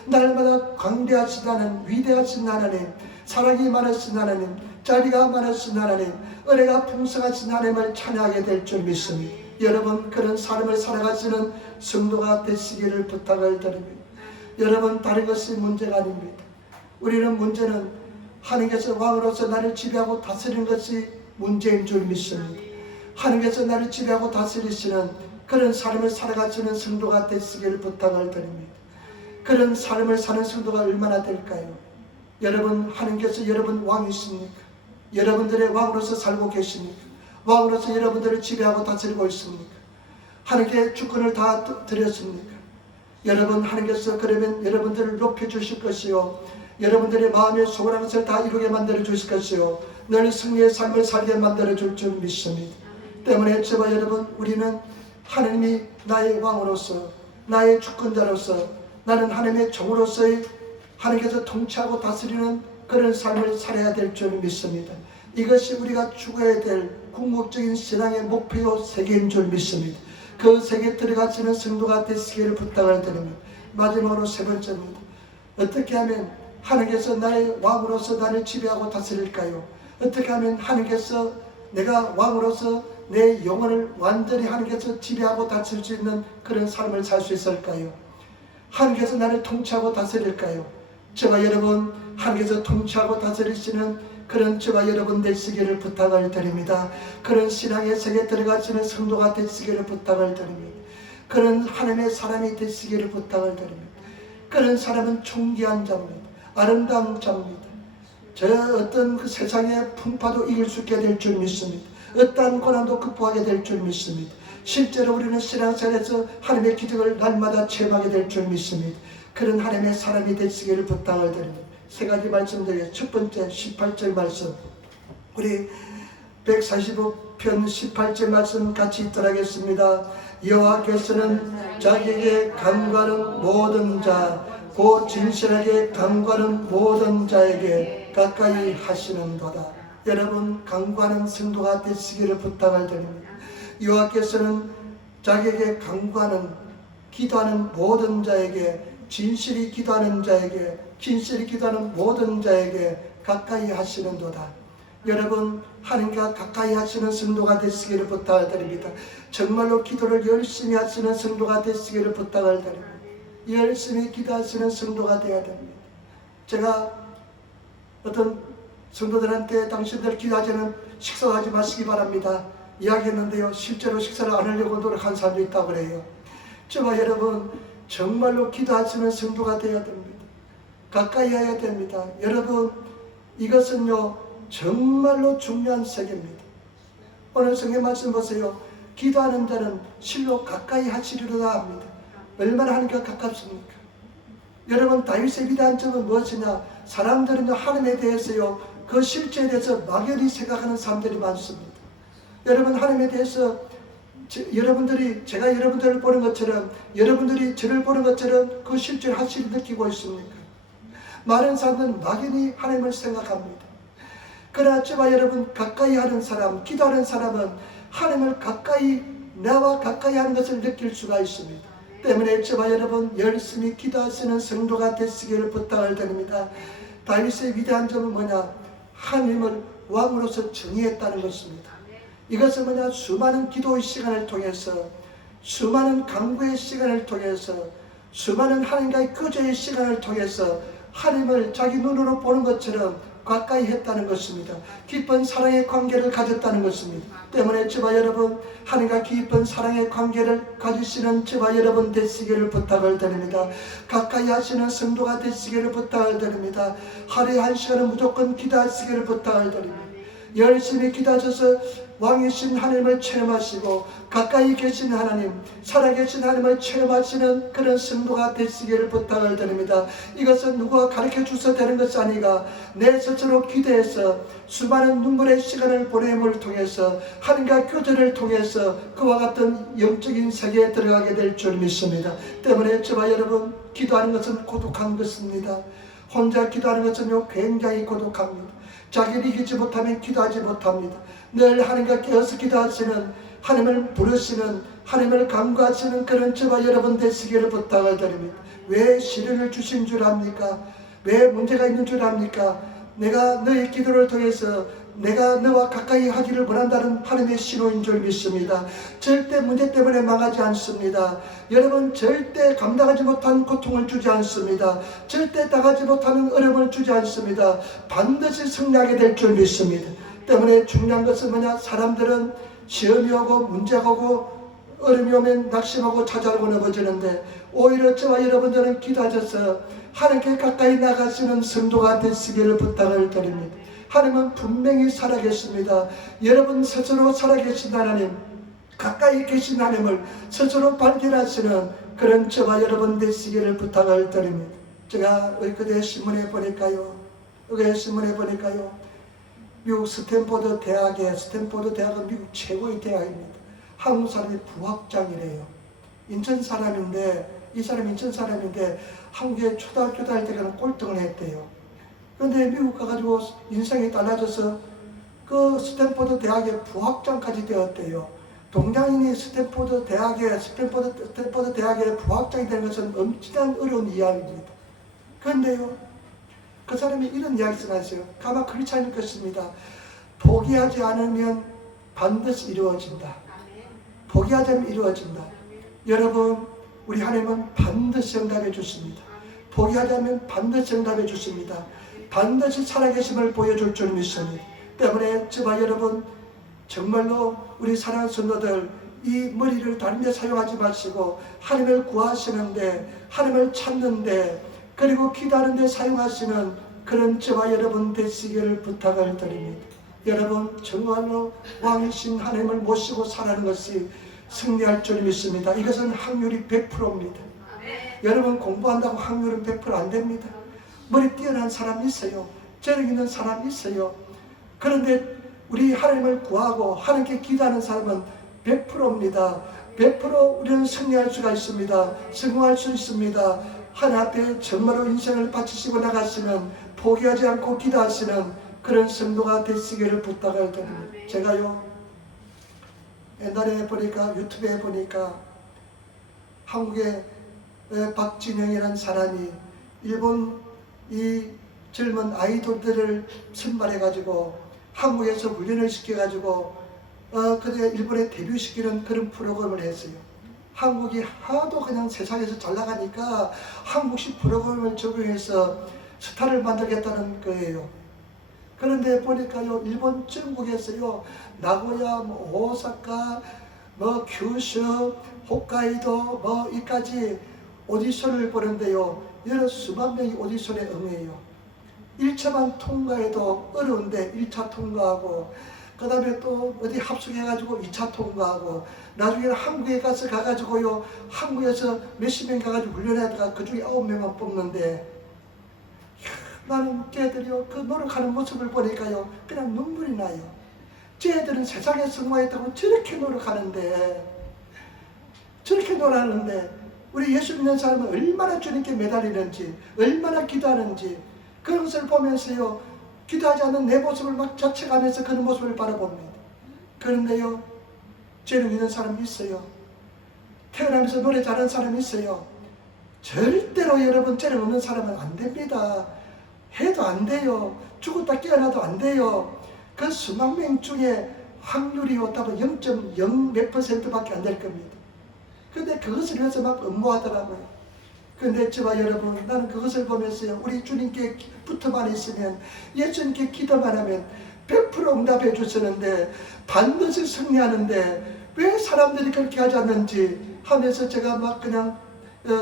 날마다 광대하신 하나님, 위대하신 하나님, 사랑이 많으신 하나님, 자비가 많으신 하나님, 은혜가 풍성하신 하나님을 찬양하게 될 줄 믿습니다. 여러분, 그런 삶을 살아가시는 성도가 되시기를 부탁을 드립니다. 여러분, 다른 것이 문제가 아닙니다. 우리는 문제는 하나님께서 왕으로서 나를 지배하고 다스리는 것이 문제인 줄 믿습니다. 하나님께서 나를 지배하고 다스리시는 그런 삶을 살아가시는 성도가 되시기를 부탁을 드립니다. 그런 삶을 사는 성도가 얼마나 될까요? 여러분, 하나님께서 여러분 왕이십니까? 여러분들의 왕으로서 살고 계십니까? 왕으로서 여러분들을 지배하고 다스리고 있습니까? 하나님께 주권을 다 드렸습니까? 여러분, 하나님께서 그러면 여러분들을 높여주실 것이요, 여러분들의 마음에 소원한 것을 다 이루게 만들어 주실 것이요, 늘 승리의 삶을 살게 만들어 줄 줄 믿습니다. 때문에 저와 여러분, 우리는 하나님이 나의 왕으로서, 나의 주권자로서, 나는 하나님의 종으로서의 하나님께서 통치하고 다스리는 그런 삶을 살아야 될 줄 믿습니다. 이것이 우리가 추구해야 될 궁극적인 신앙의 목표요 세계인 줄 믿습니다. 그 세계에 들어가시는 성도가 되시기를 부탁을 드립니다. 마지막으로 세 번째입니다. 어떻게 하면 하나님께서 나의 왕으로서 나를 지배하고 다스릴까요? 어떻게 하면 하나님께서 내가 왕으로서 내 영혼을 완전히 하나님께서 지배하고 다스릴 수 있는 그런 삶을 살 수 있을까요? 하나님께서 나를 통치하고 다스릴까요? 저와 여러분, 하나님께서 통치하고 다스리시는 그런 저와 여러분 되시기를 부탁을 드립니다. 그런 신앙의 세계에 들어가시는 성도가 되시기를 부탁을 드립니다. 그런 하나님의 사람이 되시기를 부탁을 드립니다. 그런 사람은 존귀한 자입니다. 아름다운 자입니다. 저 어떤 그 세상의 풍파도 이길 수 있게 될 줄 믿습니다. 어떠한 고난도 극복하게 될 줄 믿습니다. 실제로 우리는 신앙생활에서 하나님의 기적을 날마다 체험하게 될 줄 믿습니다. 그런 하나님의 사람이 되시기를 부탁을 드립니다. 세 가지 말씀드려요. 첫 번째 18절 말씀, 우리 145편 18절 말씀 같이 읽도록하겠습니다. 여호와께서는 자기에게 간구하는 모든 자, 곧 진실하게 간구하는 모든 자에게 가까이 하시는도다. 여러분, 간구하는 성도가 되시기를 부탁을 드립니다. 여호와께서는 자기에게 간구하는, 기도하는 모든 자에게, 진실이 기도하는 자에게, 진실이 기도하는 모든 자에게 가까이 하시는도다. 여러분, 하나님과 가까이 하시는 성도가 되시기를 부탁을 드립니다. 정말로 기도를 열심히 하시는 성도가 되시기를 부탁을 드립니다. 열심히 기도하시는 성도가 되어야 됩니다. 제가 어떤 성도들한테 당신들 기도하지는 식사하지 마시기 바랍니다 이야기했는데요, 실제로 식사를 안 하려고 노력한 사람도 있다고 그래요. 저와 여러분, 정말로 기도하시는 성도가 되어야 됩니다. 가까이 해야 됩니다. 여러분, 이것은요 정말로 중요한 세계입니다. 오늘 성경 말씀 보세요. 기도하는 자는 실로 가까이 하시리로다 합니다. 얼마나 하나님과 가깝습니까? 여러분, 다윗의 위대한 점은 무엇이냐? 사람들은 하나님에 대해서요, 그 실제에 대해서 막연히 생각하는 사람들이 많습니다. 여러분, 하나님에 대해서 제가 여러분들을 보는 것처럼, 여러분들이 저를 보는 것처럼 그 실제를 확실히 느끼고 있습니까? 많은 사람들은 막연히 하나님을 생각합니다. 그러나 저와 여러분, 가까이 하는 사람, 기도하는 사람은 하나님을 가까이, 나와 가까이 하는 것을 느낄 수가 있습니다. 때문에 저와 여러분, 열심히 기도하시는 성도가 되시기를 부탁을 드립니다. 다윗의 위대한 점은 뭐냐? 하나님을 왕으로서 정의했다는 것입니다. 이것은 뭐냐? 수많은 기도의 시간을 통해서, 수많은 간구의 시간을 통해서, 수많은 하나님과의 거저의 시간을 통해서 하나님을 자기 눈으로 보는 것처럼 가까이 했다는 것입니다. 깊은 사랑의 관계를 가졌다는 것입니다. 때문에 저와 여러분, 하나님과 깊은 사랑의 관계를 가지시는 저와 여러분 되시기를 부탁을 드립니다. 가까이 하시는 성도가 되시기를 부탁을 드립니다. 하루에 1시간은 무조건 기도하시기를 부탁을 드립니다. 열심히 기도하셔서 왕이신 하나님을 체험하시고 가까이 계신 하나님, 살아계신 하나님을 체험하시는 그런 성도가 되시기를 부탁을 드립니다. 이것은 누가 가르쳐 주셔서 되는 것이 아니라 내 스스로 기도해서 수많은 눈물의 시간을 보냄을 통해서 하나님과 교제를 통해서 그와 같은 영적인 세계에 들어가게 될 줄 믿습니다. 때문에 저와 여러분, 기도하는 것은 고독한 것입니다. 혼자 기도하는 것은 굉장히 고독합니다. 자기를 이기지 못하면 기도하지 못합니다. 늘 하나님과 깨어서 기도하시는, 하나님을 부르시는, 하나님을 간구하시는 그런 저와 여러분 되시기를 부탁을 드립니다. 왜 시련을 주신 줄 압니까? 왜 문제가 있는 줄 압니까? 내가 너의 기도를 통해서 내가 너와 가까이 하기를 원한다는 하나님의 신호인 줄 믿습니다. 절대 문제 때문에 망하지 않습니다. 여러분 절대 감당하지 못한 고통을 주지 않습니다. 절대 당하지 못하는 어려움을 주지 않습니다. 반드시 승리하게 될 줄 믿습니다. 때문에 중요한 것은 뭐냐? 사람들은 시험이 오고 문제가 오고 어려움이 오면 낙심하고 찾아오고 넘어지는데 오히려 저와 여러분들은 기도하셔서 하나님께 가까이 나가시는 성도가 되시기를 부탁을 드립니다. 하나님은 분명히 살아계십니다. 여러분 스스로 살아계신 하나님, 가까이 계신 하나님을 스스로 발견하시는 그런 저와 여러분 되시기를 부탁을 드립니다. 제가 의거대 신문에 보니까요, 미국 스탠포드 대학은 미국 최고의 대학입니다. 한국 사람이 부학장이래요. 인천 사람인데, 이 사람이 인천 사람인데 한국에 초등학교 다닐 때는 꼴등을 했대요. 그런데 미국 가가지고 인생이 달라져서 그 스탠포드 대학의 부학장까지 되었대요. 동양인이 스탠포드 대학의 부학장이 되는 것은 엄청난 어려운 이야기입니다. 그런데요, 그 사람이 이런 이야기를 하세요. 아마 그렇지 않을 것입니다. 포기하지 않으면 반드시 이루어진다. 포기하지 않으면 이루어진다. 여러분, 우리 하나님은 반드시 응답해 주십니다. 포기하지 않으면 반드시 응답해 주십니다. 반드시 살아계심을 보여줄 줄 믿습니다. 때문에 저와 여러분, 정말로 우리 사랑하는 성도들, 이 머리를 다른 데 사용하지 마시고 하나님을 구하시는데, 하나님을 찾는데, 그리고 기도하는 데 사용하시는 그런 저와 여러분 되시기를 부탁을 드립니다. 여러분, 정말로 왕이신 하나님을 모시고 살아가는 것이 승리할 줄 믿습니다. 이것은 확률이 100%입니다. 여러분, 공부한다고 확률은 100% 안 됩니다. 머리 뛰어난 사람이 있어요. 재능 있는 사람이 있어요. 그런데 우리 하나님을 구하고 하나님께 기도하는 사람은 100%입니다. 100% 우리는 승리할 수가 있습니다. 성공할 수 있습니다. 하나님 앞에 정말로 인생을 바치시고 나가시는, 포기하지 않고 기도하시는 그런 성도가 되시기를 부탁을 드립니다. 제가요, 옛날에 보니까, 유튜브에 보니까 한국의 박진영이라는 사람이 일본 이 젊은 아이돌들을 선발해가지고 한국에서 훈련을 시켜가지고 그래 일본에 데뷔시키는 그런 프로그램을 했어요. 한국이 하도 그냥 세상에서 잘 나가니까 한국식 프로그램을 적용해서 스타를 만들겠다는 거예요. 그런데 보니까요, 일본 전국에서요, 나고야, 오사카, 규슈, 홋카이도, 이까지 오디션을 보는데요, 여러 수만 명이 오디션에 응해요. 1차만 통과해도 어려운데 1차 통과하고, 그 다음에 또 어디 합숙해가지고 2차 통과하고, 나중에는 한국에 가가지고요, 한국에서 몇십 명 가가지고 훈련하다가 그 중에 9명만 뽑는데, 나는 쟤들이요, 그 노력하는 모습을 보니까요, 그냥 눈물이 나요. 쟤들은 세상에 성공했다고 저렇게 노력하는데, 우리 예수 믿는 사람은 얼마나 주님께 매달리는지, 얼마나 기도하는지, 그런 것을 보면서요, 기도하지 않는 내 모습을 막 자책하면서 그런 모습을 바라봅니다. 그런데요, 재능 있는 사람이 있어요. 태어나면서 노래 잘하는 사람이 있어요. 절대로 여러분, 재능 없는 사람은 안 됩니다. 해도 안 돼요. 죽었다 깨어나도 안 돼요. 그 수만 명 중에 확률이 없다면 0.0 몇 %밖에 안 될 겁니다. 근데 그것을 위해서 막 업무하더라고요. 근데 저와 여러분, 나는 그것을 보면서요, 우리 주님께 붙어만 있으면, 예수님께 기도만 하면 100% 응답해 주시는데, 반드시 승리하는데 왜 사람들이 그렇게 하지 않는지 하면서 제가 막 그냥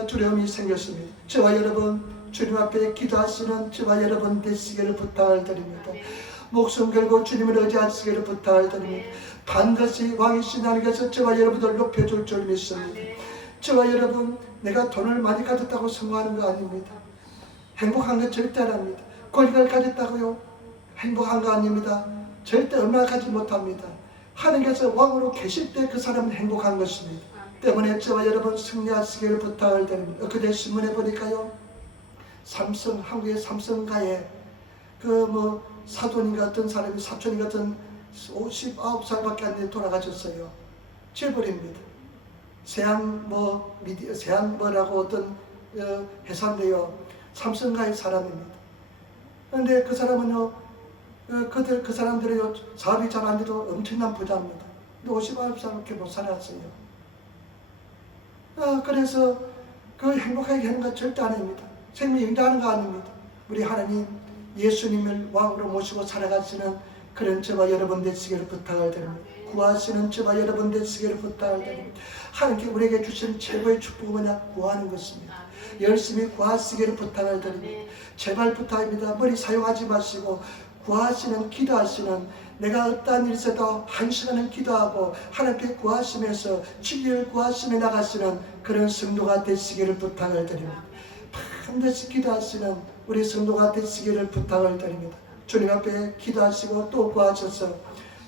두려움이 생겼습니다. 저와 여러분, 주님 앞에 기도하시는 저와 여러분 되시기를 부탁을 드립니다. 목숨 걸고 주님을 의지하시기를 부탁을 드립니다. 반드시 왕이신 하나님께서 저와 여러분들 높여줄 줄 믿습니다. 저와 여러분, 내가 돈을 많이 가졌다고 성공하는 거 아닙니다. 행복한 건 절대 아닙니다. 권리를 가졌다고요? 행복한 거 아닙니다. 절대 얼마 가지 못합니다. 하나님께서 왕으로 계실 때 그 사람은 행복한 것입니다. 때문에 저와 여러분 승리하시기를 부탁을 드립니다. 그때 신문에 보니까요, 삼성, 한국의 삼성가에 사돈인가 어떤 사람이, 사촌이 같은 59살밖에 안 돼 돌아가셨어요. 재벌입니다. 세양뭐라고 어떤 해산되어 삼성가의 사람입니다. 그런데 그 사람은요, 그 사람들의 사업이 잘 안 돼도 엄청난 부자입니다. 59살밖에 못 살았어요. 그래서 그 행복하게 하는 건 절대 아닙니다. 생명 영장하는 거 아닙니다. 우리 하나님 예수님을 왕으로 모시고 살아가시는 그런 저와 여러분 되시기를 부탁을 드립니다. 구하시는 저와 여러분 되시기를 부탁을 드립니다. 하나님께 우리에게 주신 최고의 축복은 뭐냐? 구하는 것입니다. 열심히 구하시기를 부탁을 드립니다. 제발 부탁입니다. 머리 사용하지 마시고 구하시는, 기도하시는, 내가 어떠한 일 있어도 한 시간은 기도하고 하나님께 구하시면서 진리를 구하시며 나가시는 그런 성도가 되시기를 부탁을 드립니다. 반드시 기도하시는 우리 성도가 되시기를 부탁을 드립니다. 주님 앞에 기도하시고 또 구하셔서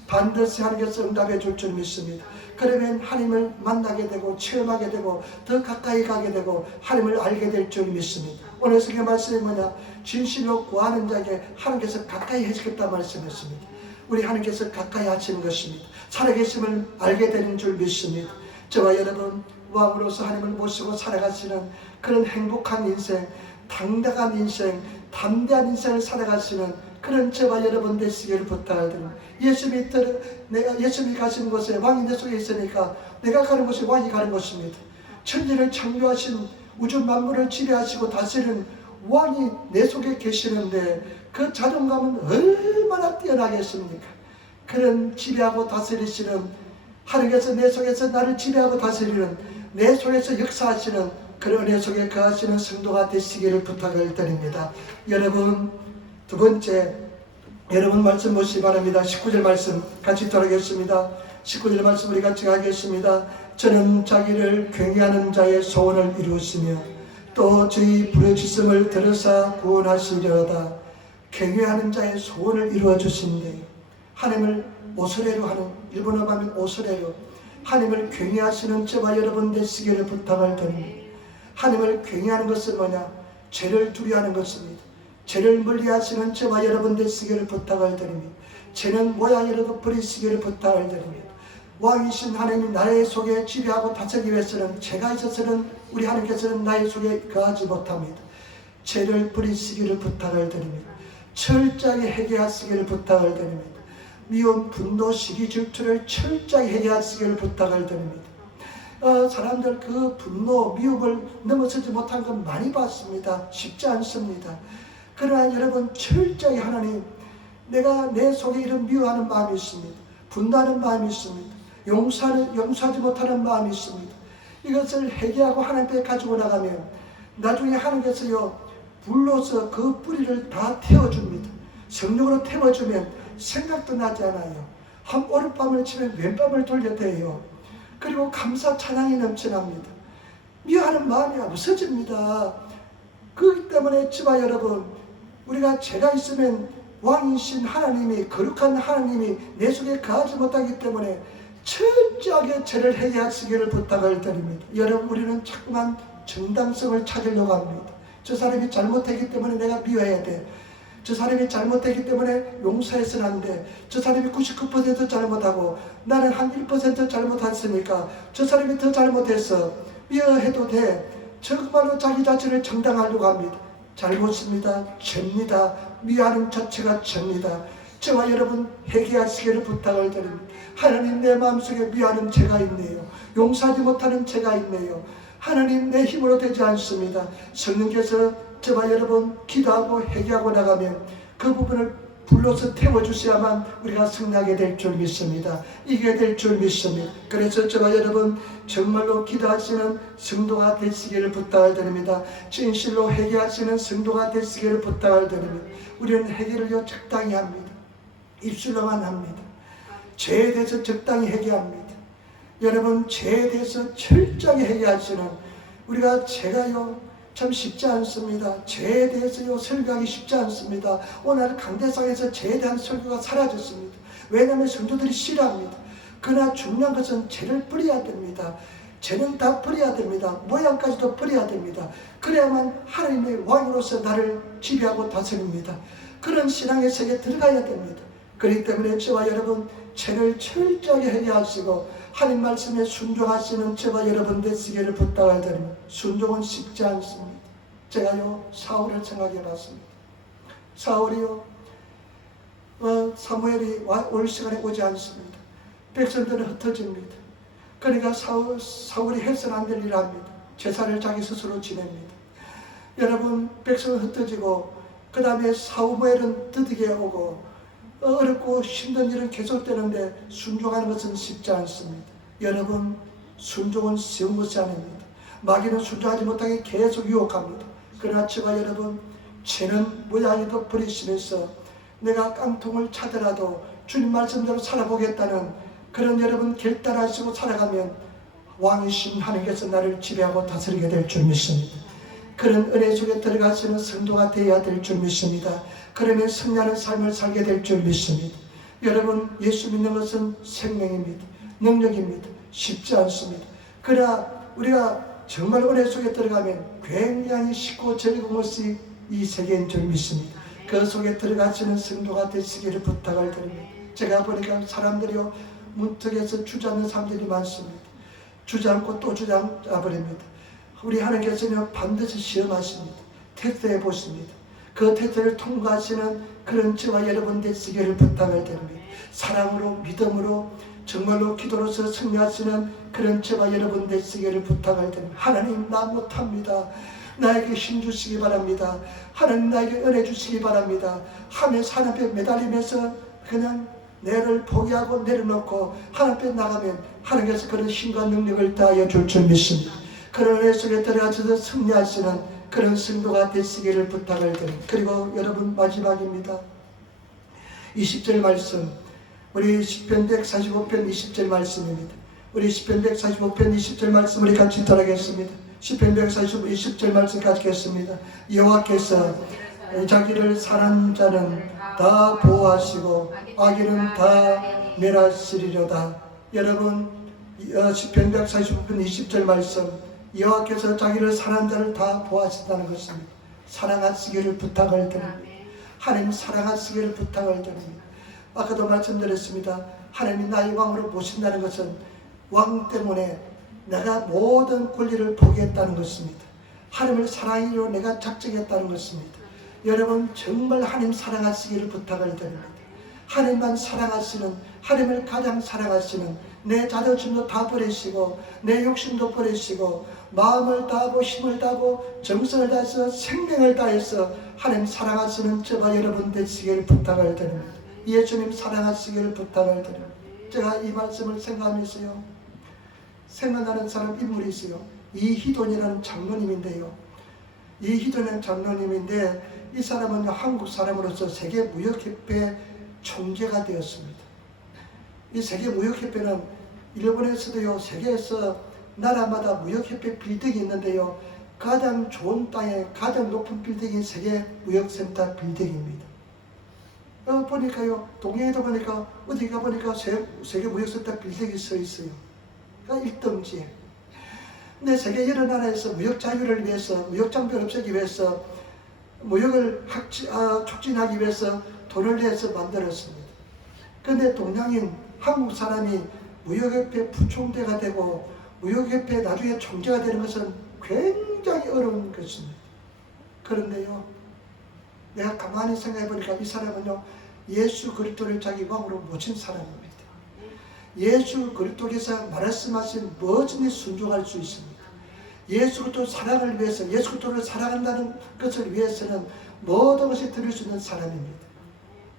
반드시 하나님께서 응답해 줄 줄 믿습니다. 그러면 하나님을 만나게 되고 체험하게 되고 더 가까이 가게 되고 하나님을 알게 될 줄 믿습니다. 오늘 성경 말씀이 뭐냐? 진실로 구하는 자에게 하나님께서 가까이 해주겠다 말씀했습니다. 우리 하나님께서 가까이 하시는 것입니다. 살아계심을 알게 되는 줄 믿습니다. 저와 여러분 왕으로서 하나님을 모시고 살아가시는 그런 행복한 인생, 당당한 인생, 담대한 인생을 살아가시는 그런 저와 여러분 되시기를 부탁드립니다. 예수님이 가시는 곳에 왕이 내 속에 있으니까 내가 가는 곳이 왕이 가는 곳입니다. 천지를 창조하신 우주 만물을 지배하시고 다스리는 왕이 내 속에 계시는데 그 자존감은 얼마나 뛰어나겠습니까? 그런 지배하고 다스리시는 하나님께서 내 속에서 나를 지배하고 다스리는 내 속에서 역사하시는 그런 은혜 속에 거하시는 성도가 되시기를 부탁을 드립니다. 여러분 두 번째 여러분 말씀 보시기 바랍니다. 19절 말씀 같이 들어가겠습니다. 19절 말씀 우리 같이 가겠습니다. 저는 자기를 경외하는 자의 소원을 이루시며 또 저희 부르짖음을 들으사 구원하시려다. 경외하는 자의 소원을 이루어 주신대요. 하나님을 오소레로 하는, 일본어로 하면 오소레로 하나님을 경외하시는 저와 여러분 되시기를 부탁을 드립니다. 하나님을 경외하는 것은 뭐냐? 죄를 두려워하는 것입니다. 죄를 멀리하시는 저와 여러분 되시기를 부탁을 드립니다. 죄는 모양이라도 버리시기를 부탁을 드립니다. 왕이신 하나님 나의 속에 지배하고 다스리기 위해서는 죄가 있어서는 우리 하나님께서는 나의 속에 거하지 못합니다. 죄를 버리시기를 부탁을 드립니다. 철저하게 회개하시기를 부탁을 드립니다. 미움, 분노, 시기, 질투를 철저하게 회개하시기를 부탁을 드립니다. 사람들 그 분노, 미움을 넘어서지 못한 건 많이 봤습니다. 쉽지 않습니다. 그러나 여러분 철저히 하나님, 내가 내 속에 이런 미워하는 마음이 있습니다. 분노하는 마음이 있습니다. 용서하지 못하는 마음이 있습니다. 이것을 회개하고 하나님 앞에 가지고 나가면 나중에 하나님께서요 불로서 그 뿌리를 다 태워줍니다. 성령으로 태워주면 생각도 나지 않아요. 한 오른밤을 치면 왼밤을 돌려대요. 그리고 감사 찬양이 넘쳐납니다. 미워하는 마음이 없어집니다. 그렇기 때문에 저와 여러분 우리가 죄가 있으면 왕이신 하나님이, 거룩한 하나님이 내 속에 거하지 못하기 때문에 철저하게 죄를 회개하시기를 부탁을 드립니다. 여러분 우리는 자꾸만 정당성을 찾으려고 합니다. 저 사람이 잘못했기 때문에 내가 미워해야 돼. 저 사람이 잘못했기 때문에 용서해서는 안 돼. 저 사람이 99% 잘못하고 나는 한 1% 잘못했으니까 저 사람이 더 잘못했어. 미워해도 돼. 정말로 자기 자신을 정당하려고 합니다. 잘못입니다. 죄입니다. 미워하는 자체가 죄입니다. 저와 여러분 회개하시기를 부탁을 드립니다. 하나님 내 마음속에 미워하는 죄가 있네요. 용서하지 못하는 죄가 있네요. 하나님 내 힘으로 되지 않습니다. 성령께서 저와 여러분 기도하고 회개하고 나가면 그 부분을 불러서 태워주셔야만 우리가 승리하게 될 줄 믿습니다. 이기게 될 줄 믿습니다. 그래서 저와 여러분 정말로 기도하시는 성도가 되시기를 부탁을 드립니다. 진실로 회개하시는 성도가 되시기를 부탁을 드립니다. 우리는 회개를요 적당히 합니다. 입술로만 합니다. 죄에 대해서 적당히 회개합니다. 여러분 죄에 대해서 철저하게 회개하시는 우리가 죄가요 참 쉽지 않습니다. 죄에 대해서요 설교하기 쉽지 않습니다. 오늘 강대상에서 죄에 대한 설교가 사라졌습니다. 왜냐하면 성도들이 싫어합니다. 그러나 중요한 것은 죄를 버려야 됩니다. 죄는 다 버려야 됩니다. 모양까지도 버려야 됩니다. 그래야만 하나님의 왕으로서 나를 지배하고 다스립니다. 그런 신앙의 세계에 들어가야 됩니다. 그렇기 때문에 저와 여러분 죄를 철저하게 회개하시고 하나님 말씀에 순종하시는 저와 여러분 되시기를 부탁을 드립니다. 순종은 쉽지 않습니다. 제가요 사울을 생각해 봤습니다. 사울이요 사무엘이 올 시간에 오지 않습니다. 백성들은 흩어집니다. 그러니까 사울이 해서는 안 될 일을 합니다. 제사를 자기 스스로 지냅니다. 여러분 백성은 흩어지고 그 다음에 사무엘은 드디게 오고 어렵고 힘든 일은 계속되는데 순종하는 것은 쉽지 않습니다. 여러분 순종은 쉬운 것이 아닙니다. 마귀는 순종하지 못하게 계속 유혹합니다. 그러나 저와 여러분 죄는 모양이도 버리시면서 내가 깡통을 차더라도 주님 말씀대로 살아보겠다는 그런 여러분 결단하시고 살아가면 왕이신 하나님께서 나를 지배하고 다스리게 될 줄 믿습니다. 그런 은혜 속에 들어가시는 성도가 되어야 될 줄 믿습니다. 그러면 승리하는 삶을 살게 될 줄 믿습니다. 여러분 예수 믿는 것은 생명입니다. 능력입니다. 쉽지 않습니다. 그러나 우리가 정말 은혜 속에 들어가면 굉장히 쉽고 즐거운 것이 이 세계인 줄 믿습니다. 그 속에 들어가시는 성도가 되시기를 부탁을 드립니다. 제가 보니까 사람들이요 문턱에서 주저앉는 사람들이 많습니다. 주저앉고 또 주저앉아버립니다. 우리 하나님께서는 반드시 시험하십니다. 테스트해 보십니다. 그 테스트를 통과하시는 그런 저와 여러분 되시기를 부탁을 드립니다. 사랑으로 믿음으로 정말로 기도로서 승리하시는 그런 저와 여러분 되시기를 부탁을 드립니다. 하나님 나 못합니다. 나에게 힘 주시기 바랍니다. 하나님 나에게 은혜 주시기 바랍니다. 하면서 하나님 앞에 매달리면서 그냥 내를 포기하고 내려놓고 하나님 앞에 나가면 하나님께서 그런 힘과 능력을 다하여 줄 줄 믿습니다. 그런 은혜 속에 들어가셔서 승리하시는 그런 성도가 되시기를 부탁을 드립니다. 그리고 여러분 마지막입니다. 20절 말씀 우리 시편 145편 20절 말씀입니다. 우리 시편 145편 20절 말씀 우리 같이 따라하겠습니다. 시편 145편 20절 말씀 같이 하겠습니다. 여호와께서 자기를 사랑하는 자는 다 보호하시고 악인은 다 멸하시리로다. 여러분 시편 145편 20절 말씀 여호와께서 자기를 사랑하는 자를 다 보호하신다는 것입니다. 사랑하시기를 부탁을 드립니다. 하나님 사랑하시기를 부탁을 드립니다. 아까도 말씀드렸습니다. 하나님이 나의 왕으로 모신다는 것은 왕 때문에 내가 모든 권리를 포기했다는 것입니다. 하나님을 사랑하기로 내가 작정했다는 것입니다. 여러분 정말 하나님 사랑하시기를 부탁을 드립니다. 하나님만 사랑하시는 하나님을 가장 사랑하시는 내 자존심도 다 버리시고 내 욕심도 버리시고 마음을 다하고 힘을 다하고 정성을 다해서 생명을 다해서 하나님 사랑하시는 저와 여러분 되시기를 부탁을 드립니다. 예수님 사랑하시기를 부탁을 드립니다. 제가 이 말씀을 생각하면서요 생각나는 사람 인물이 있어요. 이희돈이라는 장로님인데요. 이희돈이라는 장로님인데 이 사람은 한국 사람으로서 세계무역협회 총재가 되었습니다. 이 세계무역협회는 일본에서도요 세계에서 나라마다 무역협회 빌딩이 있는데요 가장 좋은 땅에 가장 높은 빌딩이 세계무역센터 빌딩입니다. 보니까요 동해에도 보니까 어디 가보니까 세계무역센터 빌딩이 서 있어요. 그러니까 1등지에. 근데 세계 여러 나라에서 무역 자유를 위해서 무역 장벽을 없애기 위해서 무역을 촉진하기 위해서 돈을 내서 만들었습니다. 그런데 동양인 한국 사람이 무역협회 부총재가 되고 무역협회 나중에 총재가 되는 것은 굉장히 어려운 것입니다. 그런데요 내가 가만히 생각해 보니까 이 사람은요 예수 그리스도를 자기 왕으로 모신 사람입니다. 예수 그리스도께서 말씀하신 뭐든지 순종할 수 있습니다. 예수 그리스도 사랑을 위해서 예수 그리스도를 사랑한다는 것을 위해서는 모든 것이 드릴 수 있는 사람입니다.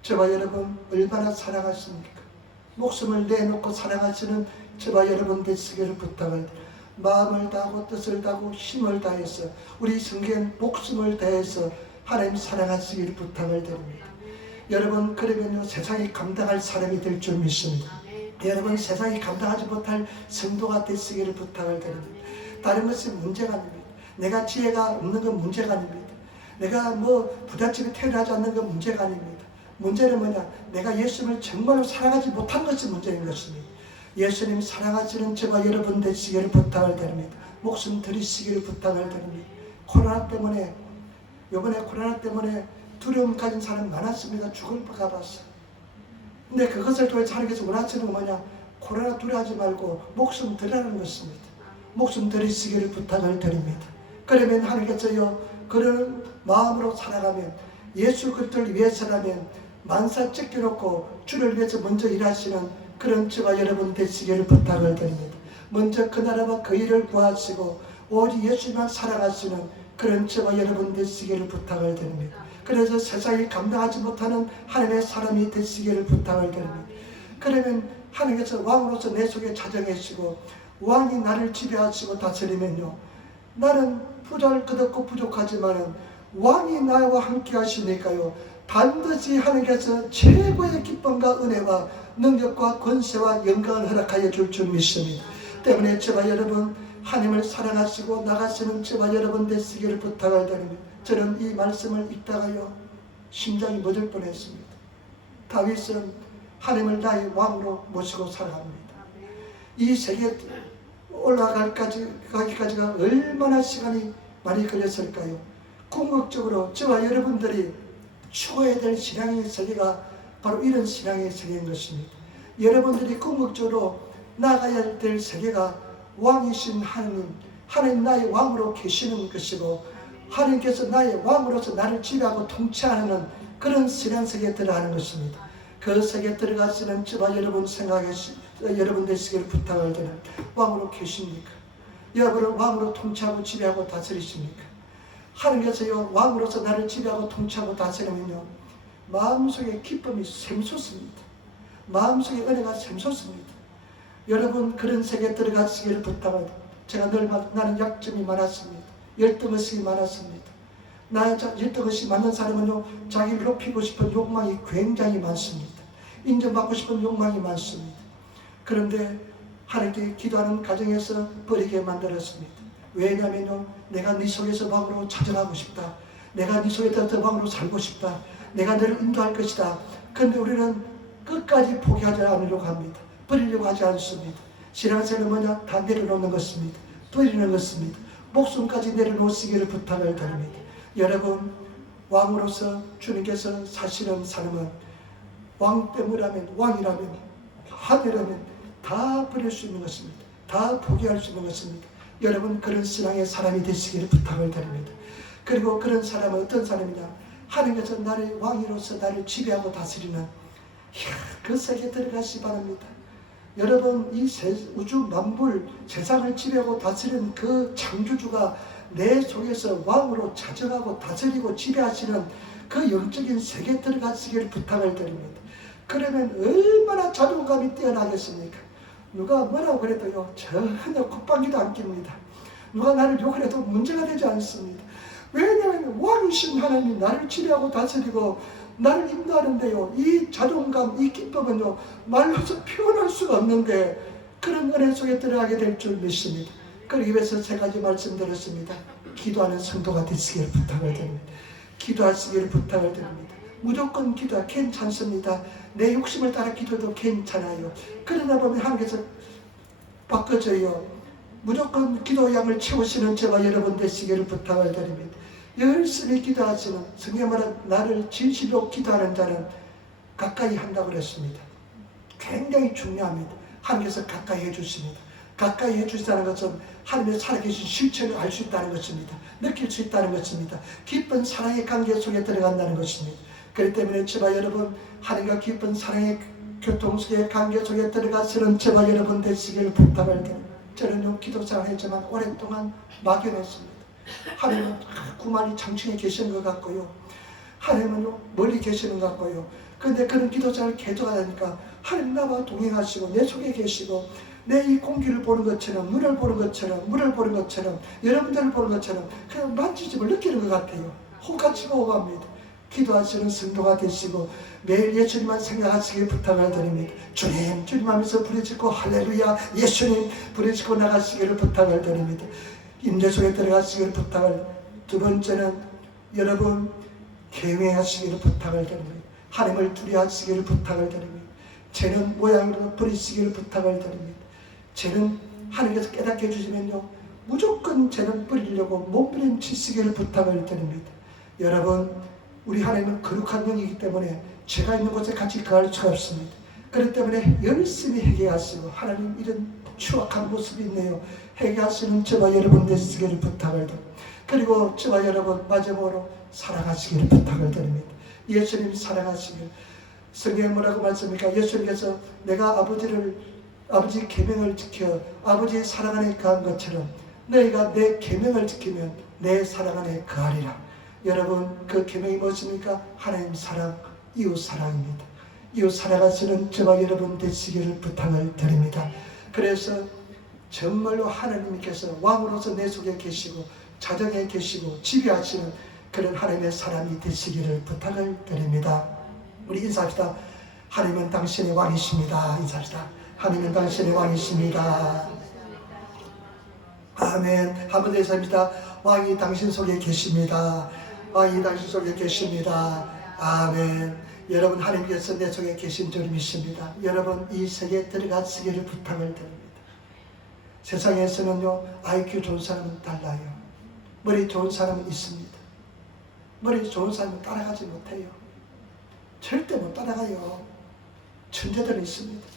저와 여러분 얼마나 사랑하십니까? 목숨을 내놓고 사랑하시는 저와 여러분 되시기를 부탁을 마음을 다하고 뜻을 다하고 힘을 다해서 우리 성경 목숨을 다해서 하나님 사랑하시기를 부탁을 드립니다. 여러분 그러면요 세상이 감당할 사람이 될 줄 믿습니다. 여러분 세상이 감당하지 못할 성도가 되시기를 부탁을 드립니다. 다른 것이 문제가 아닙니다. 내가 지혜가 없는 건 문제가 아닙니다. 내가 부잣집에 태어나지 않는 건 문제가 아닙니다. 문제는 뭐냐? 내가 예수님을 정말로 사랑하지 못한 것이 문제인 것입니다. 예수님 사랑하시는 저와 여러분 되시기를 부탁을 드립니다. 목숨 드리시기를 부탁을 드립니다. 코로나 때문에 이번에 코로나 때문에 두려움 가진 사람 많았습니다. 죽을까 봐서. 근데 그것을 통해 하나님께서 원하시는 건 뭐냐? 코로나 두려워하지 말고 목숨 드리라는 것입니다. 목숨 드리시기를 부탁을 드립니다. 그러면 하나님께서요 그런 마음으로 살아가면, 예수 그리스도를 위해서라면 만사 찢겨놓고 주를 위해서 먼저 일하시는 그런 저와 여러분 되시기를 부탁을 드립니다. 먼저 그 나라와 그 일을 구하시고 오직 예수만 살아가시는 그런 저와 여러분 되시기를 부탁을 드립니다. 그래서 세상이 감당하지 못하는 하나님의 사람이 되시기를 부탁을 드립니다. 그러면 하나님께서 왕으로서 내 속에 자정하시고 왕이 나를 지배하시고 다스리면요, 나는 부잘것없고 부족하지만은 왕이 나와 함께 하시니까요, 반드시 하나님께서 최고의 기쁨과 은혜와 능력과 권세와 영광을 허락하여 줄 줄 믿습니다. 때문에 저와 여러분, 하나님을 사랑하시고 나가시는 저와 여러분 되시기를 부탁을 드립니다. 저는 이 말씀을 읽다가요, 심장이 멎을 뻔했습니다. 다윗은 하나님을 나의 왕으로 모시고 살아갑니다. 이 세계에 올라가기까지가 얼마나 시간이 많이 걸렸을까요? 궁극적으로 저와 여러분들이 추구해야 될 신앙의 세계가 바로 이런 신앙의 세계인 것입니다. 여러분들이 궁극적으로 나가야 될 세계가 왕이신 하나님 나의 왕으로 계시는 것이고, 하나님께서 나의 왕으로서 나를 지배하고 통치하는 그런 신앙 세계에 들어가는 것입니다. 그 세계에 들어가시는 저와 여러분 여러분 되시기를 부탁을 드립니다. 왕으로 계십니까? 여러분을 왕으로 통치하고 지배하고 다스리십니까? 하나님께서요, 왕으로서 나를 지배하고 통치하고 다스리면요, 마음속에 기쁨이 샘솟습니다. 마음속에 은혜가 샘솟습니다. 여러분 그런 세계에 들어가시기를 부탁을 드립니다. 제가 나는 약점이 많았습니다. 열등의식이 많았습니다. 열등의식이 많은 사람은요, 자기를 높이고 싶은 욕망이 굉장히 많습니다. 인정받고 싶은 욕망이 많습니다. 그런데 하나님께 기도하는 가정에서 버리게 만들었습니다. 왜냐하면요, 내가 네 속에서 왕으로 찾아가고 싶다. 내가 네 속에서 더 왕으로 살고 싶다. 내가 너를 인도할 것이다. 그런데 우리는 끝까지 포기하지 않으려고 합니다. 버리려고 하지 않습니다. 신앙생활은 뭐냐? 다 내려놓는 것입니다. 버리는 것입니다. 목숨까지 내려놓으시기를 부탁을 드립니다. 여러분, 왕으로서 주님께서 사시는 삶은 왕이라면 하늘이라면 다 버릴 수 있는 것입니다. 다 포기할 수 있는 것입니다. 여러분 그런 신앙의 사람이 되시기를 부탁을 드립니다. 그리고 그런 사람은 어떤 사람이냐? 하나님께서 나를 왕으로서 나를 지배하고 다스리는 그 세계에 들어가시 바랍니다. 여러분 이 우주 만물 세상을 지배하고 다스리는 그 창조주가 내 속에서 왕으로 자정하고 다스리고 지배하시는 그 영적인 세계에 들어가시기를 부탁을 드립니다. 그러면 얼마나 자존감이 뛰어나겠습니까? 누가 뭐라고 그래도요, 전혀 콧방귀도 안 낍니다. 누가 나를 욕을 해도 문제가 되지 않습니다. 왜냐하면 왕이신 하나님이 나를 지배하고 다스리고 나를 인도하는데요, 이 자존감, 이 기쁨은요, 말로서 표현할 수가 없는데 그런 은혜 속에 들어가게 될 줄 믿습니다. 그러기 위해서 세 가지 말씀드렸습니다. 기도하는 성도가 되시기를 부탁을 드립니다. 기도하시기를 부탁을 드립니다. 무조건 기도하 괜찮습니다. 내 욕심을 따라 기도해도 괜찮아요. 그러다 보면 하나님께서 바꿔줘요. 무조건 기도 양을 채우시는 저와 여러분 되시기를 부탁을 드립니다. 열심히 기도하시는, 성경에 말한 나를 진실로 기도하는 자는 가까이 한다고 그랬습니다. 굉장히 중요합니다. 하나님께서 가까이 해주십니다. 가까이 해주시다는 것은 하나님의 살아계신 실체를 알 수 있다는 것입니다. 느낄 수 있다는 것입니다. 깊은 사랑의 관계 속에 들어간다는 것입니다. 그렇기 때문에 저와 여러분, 하나님과 깊은 사랑의 교통 속의 관계 속에 들어가시는 저와 여러분 되시기를 부탁을 드립니다. 저는요, 기도생활 했지만 오랫동안 막연했습니다. 하나님은 구만이 장층에 계시는 것 같고요, 하나님은 멀리 계시는 것 같고요. 그런데 그런 기도생활을 계속하니까 하나님 나와 동행하시고 내 속에 계시고 내 이 공기를 보는 것처럼, 눈을 보는 것처럼, 물을 보는 것처럼, 여러분들을 보는 것처럼 그냥 만지심을 느끼는 것 같아요. 호같이 호흡합니다. 기도하시는 성도가 되시고 매일 예수님만 생각하시길 부탁을 드립니다. 주님, 주님 하면서 부르짖고 할렐루야 예수님 부르짖고 나가시기를 부탁을 드립니다. 임재 속에 들어가시기를 부탁을. 두 번째는 여러분 경외하시기를 부탁을 드립니다. 하나님을 두려워하시기를 부탁을 드립니다. 죄는 모양으로 버리시기를 부탁을 드립니다. 죄는 하나님께서 깨닫게 해주시면요, 무조건 죄는 버리려고 몸부림치시기를 부탁을 드립니다. 여러분, 우리 하나님은 거룩한 영이기 때문에 죄가 있는 곳에 같이 거할 수가 없습니다. 그렇기 때문에 열심히 회개하시고, 하나님 이런 추악한 모습이 있네요, 회개하시는 저와 여러분 되시기를 부탁을 드립니다. 그리고 저와 여러분 마지막으로 사랑하시기를 부탁을 드립니다. 예수님 사랑하시길. 성경에 뭐라고 말씀합니까? 예수님께서 내가 아버지 계명을 지켜 아버지의 사랑 안에 거한 것처럼 너희가 내 계명을 지키면 내 사랑 안에 거하리라. 여러분 그 계명이 무엇입니까? 하나님 사랑, 이웃 사랑입니다. 이웃 사랑하시는 저와 여러분 되시기를 부탁을 드립니다. 그래서 정말로 하나님께서 왕으로서 내 속에 계시고 자정에 계시고 지배하시는 그런 하나님의 사람이 되시기를 부탁을 드립니다. 우리 인사합시다. 하나님은 당신의 왕이십니다. 인사합시다. 하나님은 당신의 왕이십니다. 아멘. 한 번 더 인사합니다. 왕이 당신 속에 계십니다. 왕이 당신 속에 계십니다. 아멘. 여러분 하나님께서 내 속에 계신 줄 믿습니다. 여러분 이 세계에 들어가시기를 부탁을 드립니다. 세상에서는요 IQ 좋은 사람은 달라요. 머리 좋은 사람은 있습니다. 머리 좋은 사람은 따라가지 못해요. 절대 못 따라가요. 천재들은 있습니다.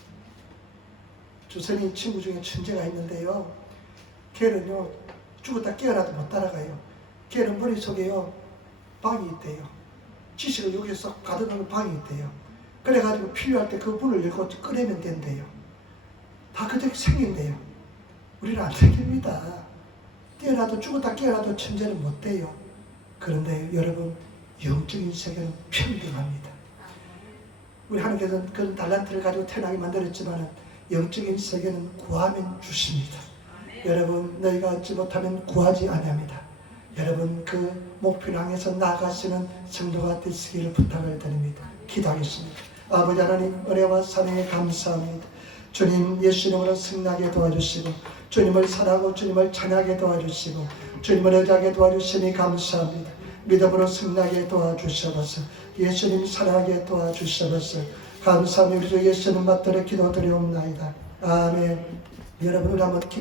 주선이 친구 중에 천재가 있는데요. 걔는요 죽었다 깨어나도 못 따라가요. 걔는 머릿속에요 방이 있대요. 지식을 여기서 가둬놓은 방이 있대요. 그래가지고 필요할 때 그 문을 열고 꺼내면 된대요. 다 그렇게 생긴대요. 우리는 안 생깁니다. 깨어나도 죽었다 깨어나도 천재는 못 돼요. 그런데 여러분 영적인 세계는 평등합니다. 우리 하나님께서는 그런 달란트를 가지고 태어나게 만들었지만 영적인 세계는 구하면 주십니다. 여러분 너희가 얻지 못하면 구하지 아니합니다. 여러분 그 목표를 향해서 나아가시는 성도가 되시기를 부탁을 드립니다. 기도하겠습니다. 아버지 하나님 은혜와 사랑에 감사합니다. 주님 예수 이름으로 승리하게 도와주시고 주님을 사랑하고 주님을 찬양하게 도와주시고 주님을 의지하게 도와주시니 감사합니다. 믿음으로 승리하게 도와주셔서 예수님 사랑하게 도와주셔서 감사합니다. 우리 주 예수님 받들어 기도드리옵나이다. 아멘. 여러분 우리 한번 기도